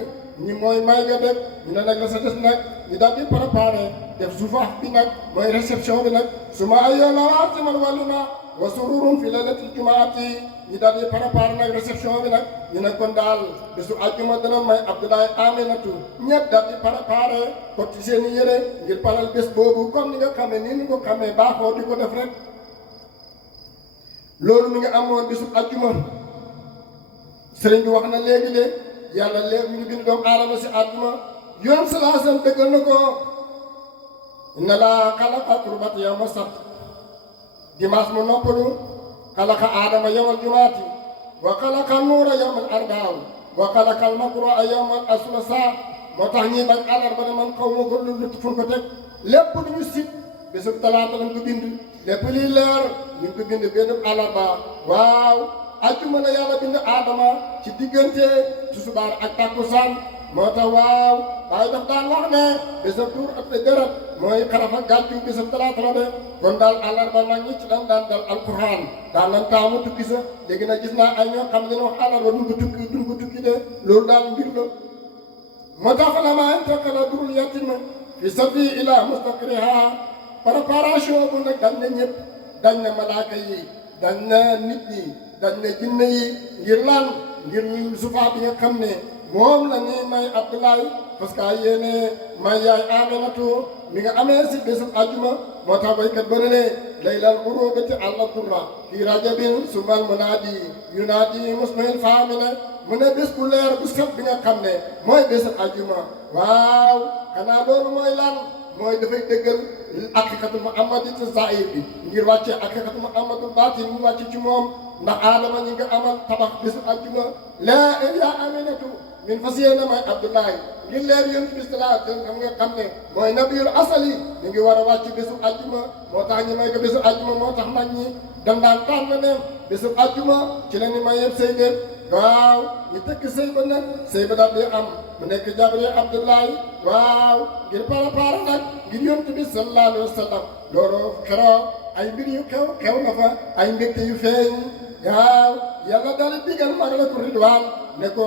ñi mooy may ga def ñu ne nag la sa des nag ñu daal di préparé def suufaax bi nag mooy réception bi nag su ma ayoon la waasimal walima wa sururun fi laylatil jumaati ñu daal di préparé nag réception bi nag ñu ne kon daal bisu àjjuma dana may Abdoulaye Aminatu ñëpp daal di préparé ko ci seen i yére ngir paral bés boobu comme ni nga xamee ni ñu ko xamee baaxoo di ko def rek loolu mi nga amoon bisu àjjuma sëriñ bi wax na léegi de yàlla léegi ñu ngi bind doomu aadama si àjjuma yoon salaasam dëggal na ko inna laa xalaqa turbata yawma sabt dimanche mu noppalu xalaqa aadama yawmal jumaati wa xalaqa nuura yawmal arbaaw wa xalaqa al makruha yawmal asulasa moo tax ñii bañ àllarba ne man xaw ma ko lu fu ko teg lépp lu ñu sit bésub talaata lañ ko bind lépp liy leer ñu ko bind benn àllarba waaw ajjuma la yàlla bind aadama ci diggante tusubaar ak takkusaan moo tax waaw waaye daf daan wax ne bésab tuur ak deret mooy xaraf ak gàccu bésab talaata la de kon daal àllarba mag ñi ci daan dal alquran daan nañ taamu tukki sa léegi nag gis naa ay ñoo xam ne wax àllarba duñ ko tukki de loolu daal mbir la moo tax la ma intaqala durul yatima fi safi ila mustaqriha préparation bu nag dañ na ñëpp dañ na malaaka yi dañ na nit ñi dañ na jinne yi ngir lan ngir sufa bi nga xam ne moom la ni may Abdoulaye parce que yéene may yaay Aminatu mi nga amee si bésub àjjuma moo tax baykat ba ne laylal urubati àlla durra fi rajabin sumal munaadi yunaadi musmil faamina mu ne bés bu leer bu set bi nga xam ne mooy bésub àjjuma waaw xanaa loolu mooy lan mooy dafay dëggal aqiqatu Muhammad ci zahir bi ngir wàcce aqiqatu Muhammadu baatin mu wàcce ci moom ndax aadama ñi nga amal tabax bésub àjjuma laa yaa Aminatu min fas yéene may Abdoulaye ngir leer yonent bi sallallahu alayhi wa sallam nga xam ne mooy nabiyul asali mi ngi war a wàcc bésu àjjuma moo tax ñu may ko bésu àjjuma moo tax mag ñi daan tànn ne bésu àjjuma ci la ni may yëpp sëy de waaw ñu tëkk sëy ba nag sëy ba daal di am mu nekk jabari Abdoulaye waaw ngir préparer nag ngir yonent bi sallallahu alayhi wa sallam loolu keroog ay mbir yu xew na fa ay mbégte yu feeñ waaw yàlla daal di digal mag la ko ridwaan ne ko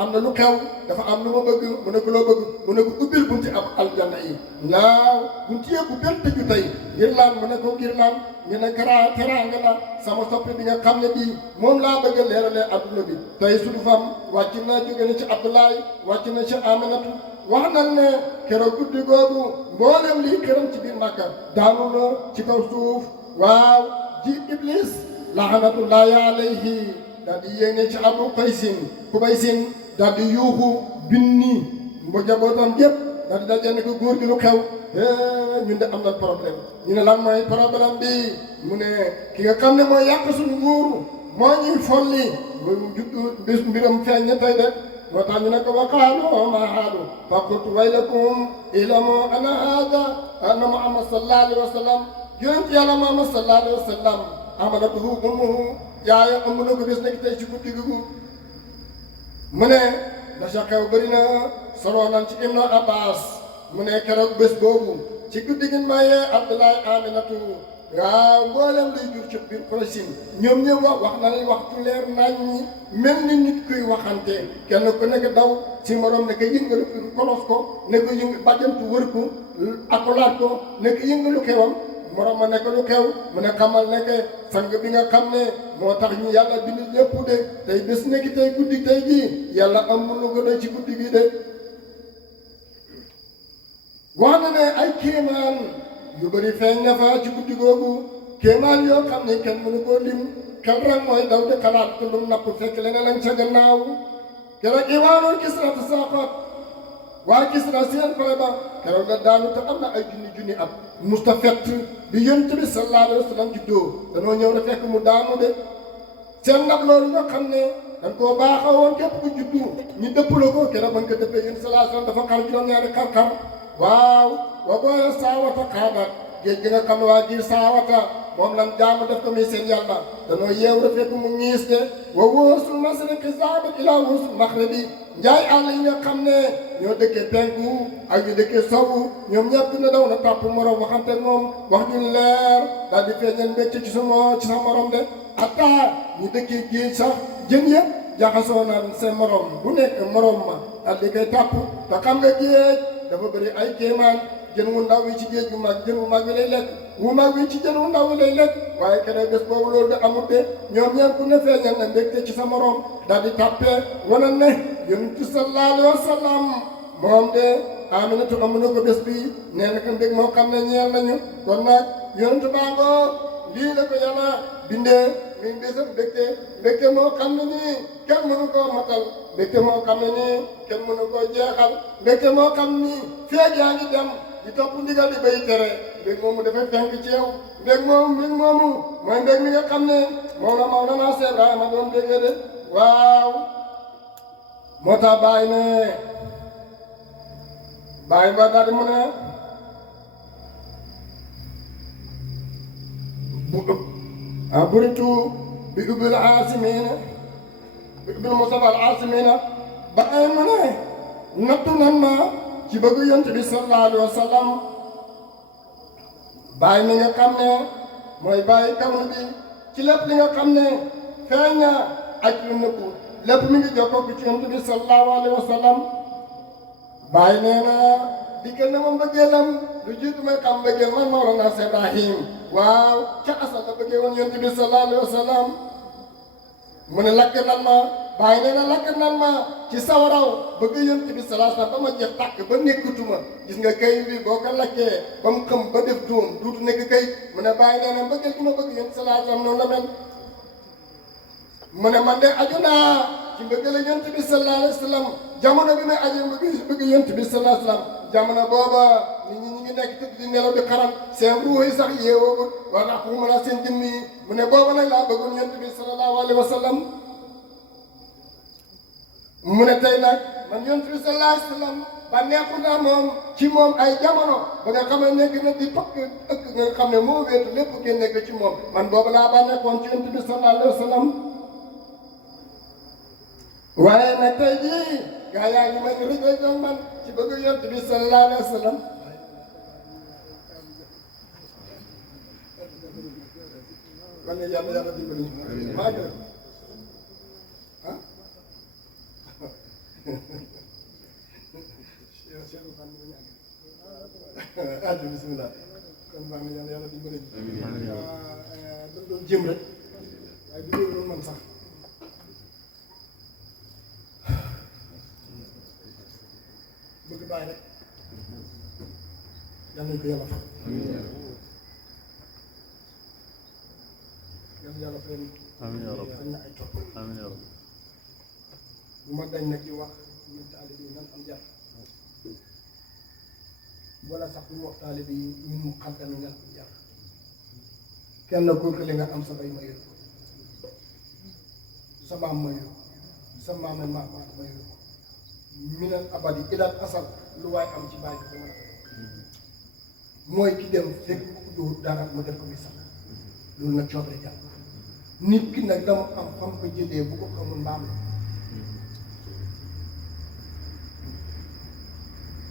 am na lu xew dafa am lu ma bëgg mu ne ko loo bëgg mu ne ko ubbil bunti am aljanna yi waaw bunti yëpp benn tëju tey ngir laan mu ne ko ngir laan ñu ne teraanga la sama soppi bi nga xam ne bii moom laa bëgg a leeralee adduna bi tey suñu fam wàcc na jóge na ci Abdoulaye wàcc na ci Aminatu wax nañ ne keroog guddi googu mboolem lii këram ci biir Makka daanu na ci kaw suuf waaw ji Iblis laxanatullaahi alayhi daal di yéene ci Abu Kubaysin daal di yuuxu binni njabootam yëpp daal di daje ne ko góor gi lu xew ñun de am na problème ñu ne lan mooy problème bi mu ne ki nga xam ne mooy yàq suñu nguur moo ñuy folli bis mbiram feeñ na tey de moo tax ñu ne ko waqaalu maa haadu fa qultu waylakum ilamu ana haada anna Muhammad sallallahu alayhi wa sallam yonent yàlla Muhammad sallallahu alayhi wa sallam amalatuhu ummuhu yaaya ëmb na ko bis nekk tey ci guddi gi mu ne la sa xew bëri na solo nañ ci Ibnu Abbas mu ne keroog bés boobu ci guddi gi mayee Abdoulaye Aminatu waaw mboolem lay jur ci biir Quraysh ñoom ñëpp wax na lañ wax ci leer nañ ñi mel ni nit kuy waxante kenn ku nekk daw ci morom ne ko yëngalu kolos ko ne ko bàjjantu wër ko akolaat ko ne ko yëngalu xewam morom ma nekk lu xew mu ne xamal ne que sang bi nga xam ne moo tax ñu yàlla bind lépp de tey bés nekki tey guddi tey jii yàlla am lu ko doy ci guddi gi de wax na ne ay kéemaan yu bëri feeñ na fa ci guddi googu kéemaan yoo xam ne kenn mënu koo lim xel rek mooy daw de xalaat te lu napp fekk leneen lañ ca gannaaw keroog iwaanoon Kisra te Saaxaat waa Kisra seen pare ba keroog la daanu te am na ay junni at mustafet bi yonent bi sallallahu alayhi wa sallam juddoo danoo ñëw na fekk mu daanu de seen ndab loolu nga xam ne dañ koo baaxoo woon képp ku juddu ñu dëppaloo ko keroog ba nga ko dëppee yonent sallallahu alayhi wa sallam dafa xar juróom-ñaari xar-xar waaw wa booya saawata xaabat géej gi nga xam ne waa giir saawata moom lan jaamu def ko muy seen yàlla danoo yeew rek fekk mu ñiis de wa wóosul masriqi zaabat ilaa wóosul maxribi njaay àll yi nga xam ne ñoo dëkkee penku ak ñu dëkkee sowu ñoom ñëpp na daw na tàpp morom waxante moom wax ñu leer daal di feeñal mbégte ci sa morom de atta ñu dëkkee géej sax jën yëpp jaxasoo naan seen morom bu nekk morom ma daal di koy tàpp te xam nga géej dafa bëri ay kéemaan jën wu ndaw wi ci géej gu mag jën wu mag wi lay lekk wu mag wi ci jën wu ndaw wi lay lekk waaye keneen bés boobu loolu de amul de ñoom ñeent ku ne feeñal na mbégte ci sa morom daal di tàppee wana ne yonent sallallahu alayhi wa sallam moom de Aminatu am na ko bés bi nee na ko mbég moo xam ne ñeel nañu kon nag yonent baangoo lii la ko yàlla bindee muy bésam mbégte moo xam ne nii kenn mënu koo matal mbégte moo xam ne nii kenn mënu koo jeexal mbégte moo xam ni feeg yaa ngi dem di topp ndigal di bay tere mbég moomu dafay fenk ci yow mbég moomu mooy mbég mi nga xam ne moom la Mawlana Cheikh Ibrahima doon déggee de waaw moo tax bàyyi ne bàyyi ba daal di mu ne buritu bi ubbil aasimina bi ubbil Mustafa al aasimina bàyyi mu ne nattu nan ma ci bëgg yonent bi sallallahu alayhi wa sallam bàyyi mi nga xam ne mooy bàyyi kawnu bi ci lépp li nga xam ne feeñ na ak lu nëbbu lépp mi ngi jokkoo ci yonent bi sallallahu alayhi wa sallam bàyyi nee na dikkal na ma mbëggeelam lu jiitu may xam mbëggeel man Mawlana Cheikh Ibrahim waaw ca asal la bëggee woon yonent bi sallallahu alayhi wa sallam mu ne lakk nan ma bàyyi nee na lakk nan ma ci sawaraw bëgg yonent bi sallallahu alayhi wa sallam ba ma jeex tàkk ba nekkatuma gis nga kay bi boo ko lakkee ba mu xam ba def doom duutu nekk kay mu ne bàyyi nee na mbëggeel gi ma bëgg yonent sallallahu alayhi wa sallam noonu la mel mu ne man de aju naa ci mbëggeel yonent bi sallallahu alayhi wa sallam jamono bi may aju bëgg yonent bi sallallahu alayhi wa sallam jamono booba nit ñi ñu ngi nekk tëdd di nelaw di xaram seen ruux yi sax yeewoogul war naa xuma la seen jëmm yi mu ne booba nag laa bëggoon yonent bi sallallahu alayhi wa sallam mu ne tey nag man yonent bi sallallahu alayhi wa sallam ba neexu naa moom ci moom ay jamono ba nga xam ne nekk na di pakk ëkk nga xam ne moo wéetu lépp kenn nekk ci moom man booba laa ba nekkoon ci yonent bi sallallahu alayhi wa sallam waaye nag tey jii gaa yaa ngi may rëj man ci bëgg yonent bi sallallahu alayhi wa sallam kon ne yàlla dimbali maa gën ah aji bismillah kon maa ngi yàlla dimbali dañ doon jéem rek waaye du loolu man sax bëgg bàyyi rek yal nañu ko yàlla fay yàlla fay na ay topp bu ma dañ nag di wax ñun taalibe yi nan am jar wala sax bu ñu wax taalibe yi ñun mu xam tamit nan am jar kenn góor li nga am sa bay ma yëg sa maam ma yëg sa maam ma yëg minal abadi ilal asal lu waay am ci bàyyi ko mën a mooy ki dem fekk ku dóor dara mu def ko muy sax loolu nag coobare jàpp nit ki nag dama am xam ko jëlee bu ko xamul mbaam la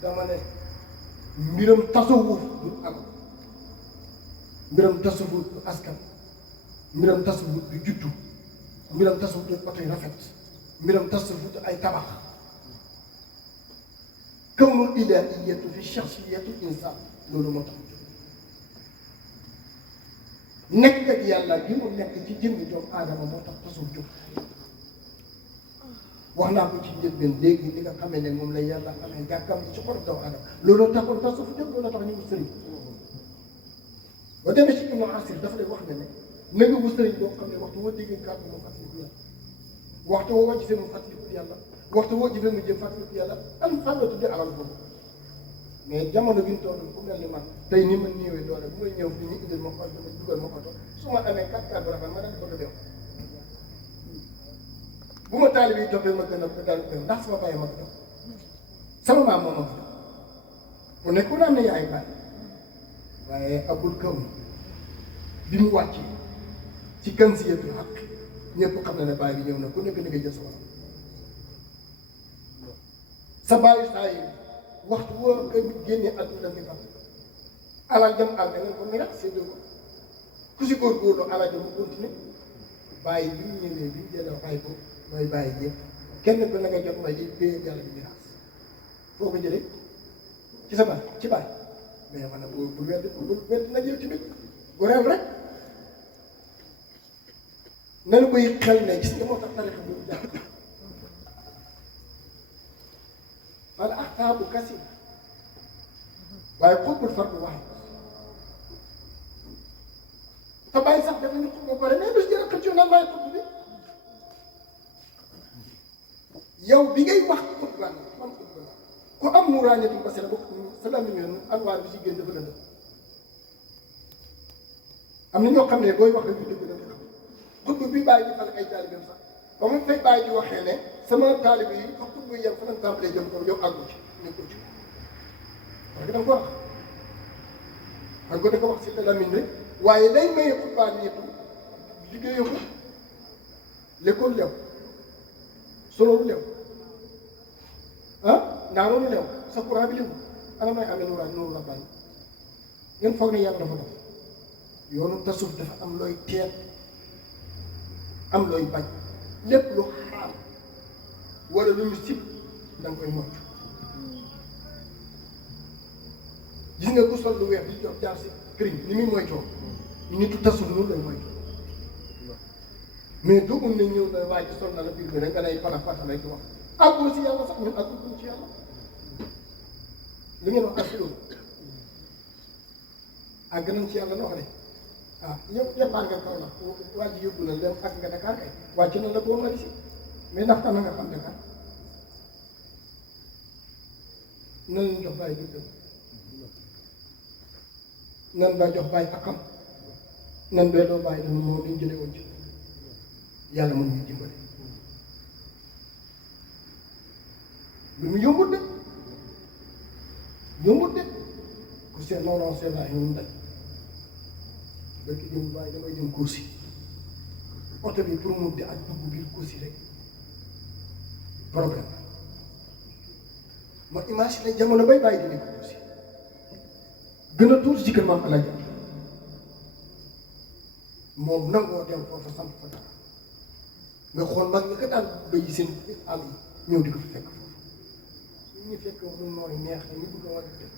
dama ne mbiram tasawuf du am mbiram tasawuf du askan mbiram tasawuf du juddu mbiram tasawuf du oto yu rafet mbiram tasawuf du ay tabax kawnul ilaahiyatu fi shaxsiyatu insaan loolu moo tax nekk ak yàlla gi mu nekk ci jëmmi doomu aadama moo tax tasul jóg wax naa ko ci njëlbeen léegi li nga xamee ne moom la yàlla amee gàkkam ci xol doomu aadama looloo taxoon tasul jóg looloo tax ñu ngi sëriñ ba demee ci Ibnu Asir dafa lay wax ne na nga wu sëriñ boo xam ne waxtu woo déggee kàddu mu fàttaliku yàlla waxtu woo wàcc fee mu fàttaliku yàlla waxtu woo jëfee mu jëm fàttaliku yàlla am fan la tuddee alal boobu mais jamono bi ñu toll ku mel ni man tey ni ma néewee doole bu may ñëw fii ñu indil ma xool dama dugal ma oto su ma amee 4x4 bu rafet ma daal di bëgg a dem bu ma taalibe yi toppee ma gën a daal di dem ndax sama bàyyi ma ko def sama maam moo ma ko def mu ne ku ne am na yaay bàyyi waaye abul kaw bi mu wàccee ci kan si yëpp xaq ñëpp xam na ne bàyyi bi ñëw na ku nekk ni nga jël sa bàyyi saa yi waxtu woo koy génnee àdduna bi tam alal dem àll nga ko mirax séddoo ko ku si góorgóorlu alal dem mu continuer bàyyi bi ñu ñëwee bi ñu jëlee bàyyi ko mooy bàyyi yëpp kenn ku ne nga jot may di béyee yàlla bi mirax foo ko jëlee ci sa bàyyi ci bàyyi mais man nag bu wedd na jël tamit bu reew rek nanu koy xel ne gis nga moo tax tarixa bu jàpp wala axtaabu kasi waaye xubbul fardu waaye te bàyyi sax dafa ñu xub ba pare mais du jërë xëccoo nan maay xubb bi yow bi ngay wax xutbaan man xutba ku am nuraaniyatul basira bokk salaam yi ngeen anwaar bi si génn dafa lëndëm am na ñoo xam ne booy wax rek ñu dégg da nga xam xutba bi bàyyi di fal ay taalibeem sax ba mu fay bàyyi di waxee ne sama taalibe yi fa xutba yem fa lañ tàmbalee jëm kaw yow àggu ci nekkoo ci parce que da nga ko wax xam nga da nga wax si lamiñ rek waaye day maye xutbaan yëpp liggéeyoo ko lekkool lew soloolu lew ah naanoonu lew sa courant bi lew ana may amee nuuraan nuuru rabbaani ngeen foog ne yàlla dafa dox yoonu tasuf dafa am looy teet am looy bañ lépp lu xaraam wala lu ñu sib da nga koy moytu gis nga ku sol lu weex di jox jaar si këriñ ni muy moytoo nitu tasuf noonu lay moytoo mais dugul ne ñëw na waa ji sol na la biir bi rek nga lay pata pata rek wax àggul si yàlla sax ñun àggul ci yàlla li ngeen wax ak loolu àgg nañ ci yàlla noo xam ne ah yëpp yëppaat nga kaw la waa ji yóbbu na leen àgg nga Dakar kay wàcc na la boo mari si mais ndax tam nga xam Dakar nan lañ jox bàyyi bi nan ba jox bàyyi akam nan bee doo bàyyi dama moom liñ jëlee woon ci yàlla mën ñu dimbale lu mu yombut de ku seet noonu seet naa ñoom daj dëkk jëm bàyyi damay dem Kossy oto bi pour mu di ak dugg biir Kossy rek problème ma imagine jamono bay bàyyi di nekk Kossy gën a tuuti ci kër maam El Hadj moom nangoo dem foofa samp fa dara nga xool mag nga ko daan béy seen àll yi ñëw di ko fi fekk foofu ñu fekk mu nooy neex na ñu bëgg a war a def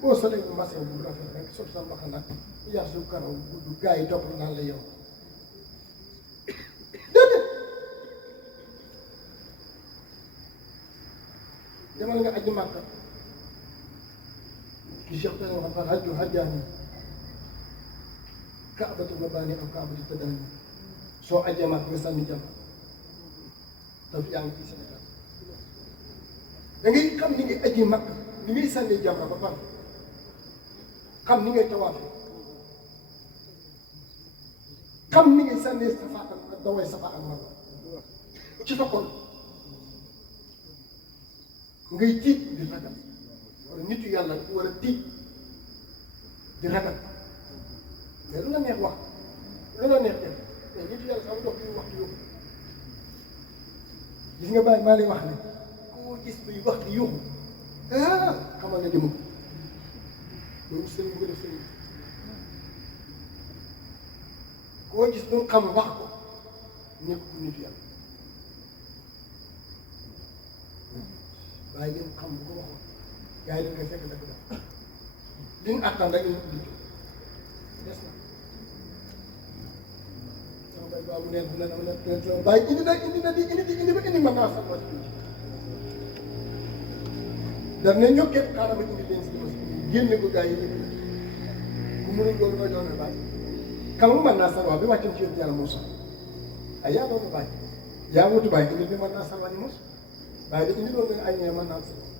boo solee bu masin bu rafet rek sot sa mbaxana yar su karaw gudd gars yi topp naan la yow déedéet demal nga aji Màkka ki Cheikh Tane wax fa hajju hajjaani kaabatu mabaani aw kaabatu tadaani soo ajee Màkka nga sànni jàmm daf yaa ngi ci Sénégal da ngay xam ni ngay aji Màkka ni ngay sànni jàmm ba pare xam ni ngay tawaafee xam ni ngay sànnee safa ak daway safa ak marwa ci sa xol ngay tiit di ragal wala nitu yàlla wala tiit di ragal mais lu la neex wax lu la neex def mais nitu yàlla sax dox di wax di yóbbu gis nga bàyyi maa lay wax ne koo gis buy wax di yóbbu ah xamal ne demul loolu sëriñ bu def sëriñ koo gis du xam wax ko nekk ku nitu yàlla waaye leen xam bu ko waxoon gars yi dañ koy fekk dëgg la li ñu attan rek ñu di jóg des na sama bay baabu neen bu ne dama ne bàyyi indi na indi ba indi mën naa sax wàcc tuuti daf ne ñokket xaaral ma indi leen si génne ko gars yi ku mënul loolu nga jox ne bàyyi xam nga mën naa sarwaa bi wàccam ci yàlla moo sax ay yaa doon bàyyi yaa wutu bàyyi indi bi mën naa sarwaa ni mos waaye da indi loolu nga ay ñee mën naa sarwaa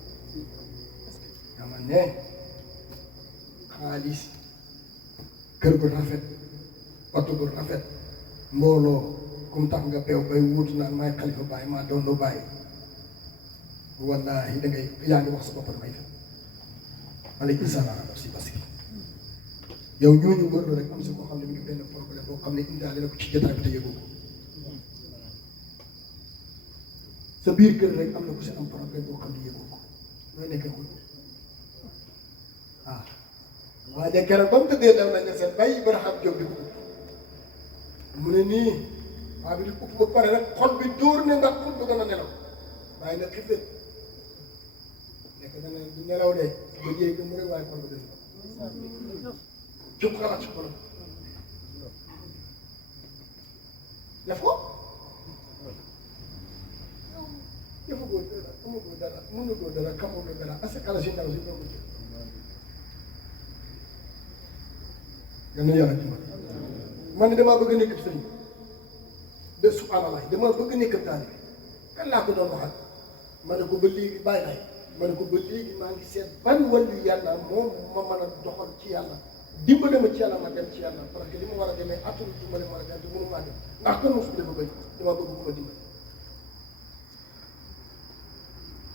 dama ne xaalis kër gu rafet oto gu rafet mbooloo comme tax nga beew bay wuutu naan maay xalifa bàyyi maa doon lu bàyyi wallaahi da ngay yaa ngi wax sa bopp may fen aleykum salaam si baski yow ñooñu wër la rek am si koo xam ne mi ngi benn problème boo xam ne indaale na ko ci jotaay bi te yëgoo ko sa biir kër rek am na ku si am problème boo xam ne yëgoo ko nooy nekkee ko ah waaye keroog ba mu tëddee daw nañ ne seen bàyyi Ibrahima Diop di ko mu ne nii waa bi di upp ba pare rek xol bi dóor ne ndax xol bi gën a nelaw waaye nag xifet nekk dana du nelaw de ba jéeg mu rek waaye xol bi dëgg jóg xalaat si xolam def ko defagoo dara amagoo dara mënagoo dara xamagoo dara asakala si ndaw si ñoo ko jël gën a yàlla dimbali man ne damaa bëgg a nekk sëriñ de subhanallah damaa bëgg a nekk taalibe kan laa ko doon waxal ma ne ko ba léegi bàyyi laay ma ne ko ba léegi maa ngi seet ban wàllu yàlla moom ma mën a doxal ci yàlla dimbale ma ci yàlla ma dem ci yàlla parce que li ma war a demee atul dimbale ma war a dem te mënu maa dem ndax kan mosu dama bëgg dama bëgg ku ma dimbale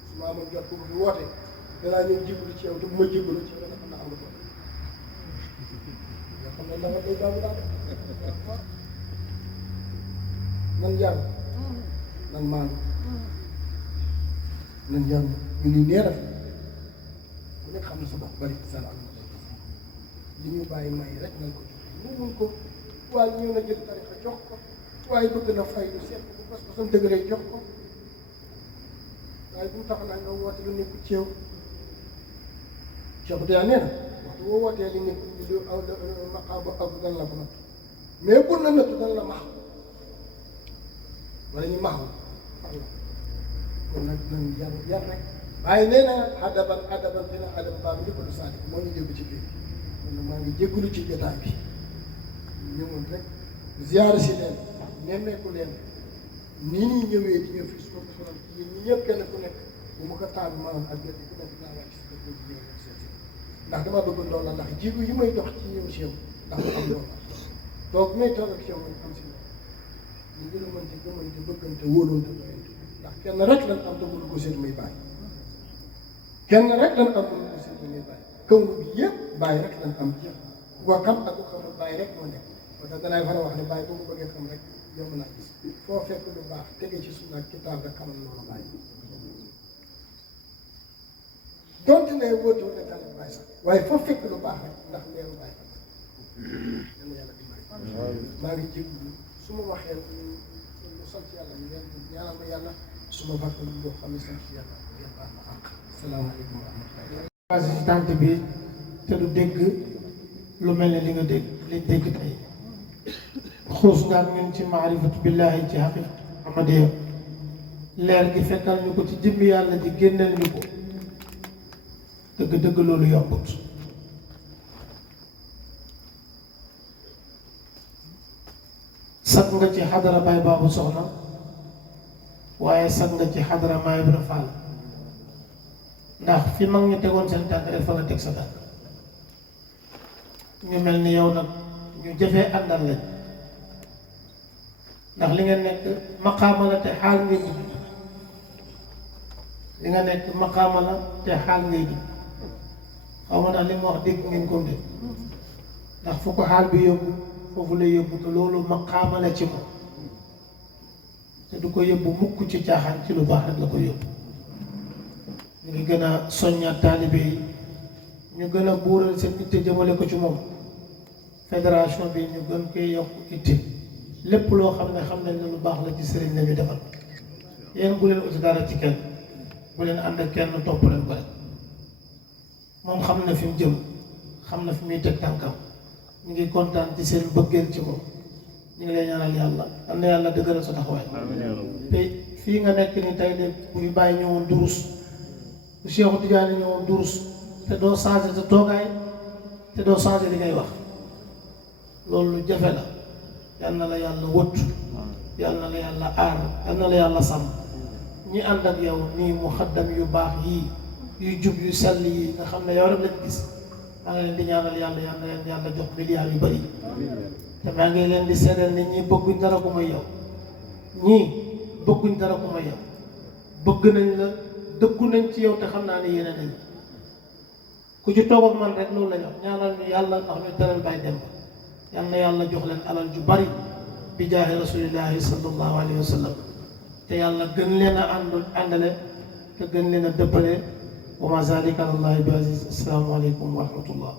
su ma amoon jot pour ñu woote danaa ñëw jébbalu ci yow te bu ma jébbalu ci yow dana xam ne am nga nga xam ne dama doy baabu daal nan jàng nan maanu nan jàng ñu ni neera ku nekk xam ne sa bopp bari seen am li ñu bàyyi may rek nañ ko joxe ñu mun ko waaye ñëw na jël tarixa jox ko waaye bëgg na fay lu seet bu parce que sam dëgëree jox ko waaye bu mu tax naa nga woote lu nekk ci yow Cheikh Tidiane nee na waxtu boo wootee li nekk lu maqaam ba ab dan la ko natt mais pour na nattu dan la max wala ñu maxu xam la kon nag nañ yar rek waaye nee na adaban dina adam baa bi lépp lu sadik moo ñu yóbbu ci biir kon nag maa ngi jégalu ci jotaay bi ñëwoon rek ziyaar si leen nemmeeku leen nii ñuy ñëwee di ñëw fii su ko sonal ci yéen ñi ñëpp kenn ku nekk bu ma ko taal maanaam ak gerte ku nekk naa wàcc si kër gi ñëw seet ndax dama bëgg ndool la ndax jigu yi may dox ci ñëw si yow ndax mu am lool la donc may toog ak yow am si ñu gën a mënti gëmante bëggante wóolante doyante ndax kenn rek lan am te mënu ko seet muy bàyyi kenn rek lan am mënu ko seet muy bàyyi kaw bi yëpp bàyyi rek lan am jeex ku ko xam ak ku xamul bàyyi rek moo nekk parce que danay faral wax ne bàyyi boo ko bëggee xam rek yomb naa gis foo fekk lu baax tege ci sunna ak kitaab rek xamal loolu bàyyi donte ne wóotoo ne tànn bàyyi sax waaye foo fekk lu baax rek ndax leeru bàyyi fa yàlla yàlla dimbali maa ngi jéglu su ma waxee lu sant yàlla ñu leen ñaanal ma yàlla su ma waxee lu boo xam ne sant yàlla ngeen baal ma àq salaamaaleykum wa rahmatulah assistante bi te du dégg lu mel ne li nga dégg li dégg tey xuus nga ak ñun ci maarifatu billahi ci xaqiqa amadiya leer gi fekkal ñu ko ci jëmmi yàlla ji génneel ñu ko dëgg-dëgg loolu yombut sag nga ci xadara Baay Baabu Soxna waaye sag nga ci xadara Maay Ibra Fall ndax fi mag ñu tegoon seen tànk rek fa nga teg sa tànk ñu mel ni yow nag ñu jëfee àndal lañ ndax li nga nekk maqaama la te xaal ngay jub li nga nekk maqaama la te xaal ngay jub xaw ma ndax li mu wax dégg ngeen ko de ndax fu ko xaal bi yóbbu foofu lay yóbbu te loolu maqaama la ci moom te du ko yóbbu mukk ci caaxaan ci lu baax rek la ko yóbbu ñu ngi gën a soññaat taalibe yi ñu gën a buural seen itte jëmale ko ci moom fédération bi ñu gën koy yokk itte lépp loo xam ne lu baax la ci sëriñ la ñu defal yéen bu leen uti dara ci kenn bu leen ànd ak kenn topp leen ko rek moom xam na fi mu jëm xam na fi muy teg tànkam ñu ngi kontaan ci seen bëggeel ci moom ñu ngi lay ñaanal yàlla am na yàlla dëgëral sa taxawaay te fii nga nekk ni tey de bu fi bàyyi ñëwoon durus bu Cheikhu Tidiane ñëwoon durus te doo changé sa toogaay te doo changé li ngay wax loolu lu jafe la yal na la yàlla wëtt yal na la yàlla aar yal na la yàlla sàmm ñi ànd ak yow nii muxaddam yu baax yii yu jub yu sell yi nga xam ne yow rek leen gis maa ngi leen di ñaanal yàlla yal na leen yàlla jox milliards yu bëri te maa ngi leen di seedal nit ñi bëgguñ dara ku may yow ñii bëgguñ dara ku may yow bëgg nañ la dëggu nañ ci yow te xam naa ne yéene nañ ku ci toog ak man rek loolu la ñu wax ñaanal ñu yàlla ndax ñu teral Baay Demba yal na yàlla jox leen alal ju bari bi jaahi rasulillahi sallallahu alayhi wa sallam te yàlla gën leen a àndale te gën leen a dëppale wa ma zalika alallahi bi aziz assalaamu aleykum wa rahmatullah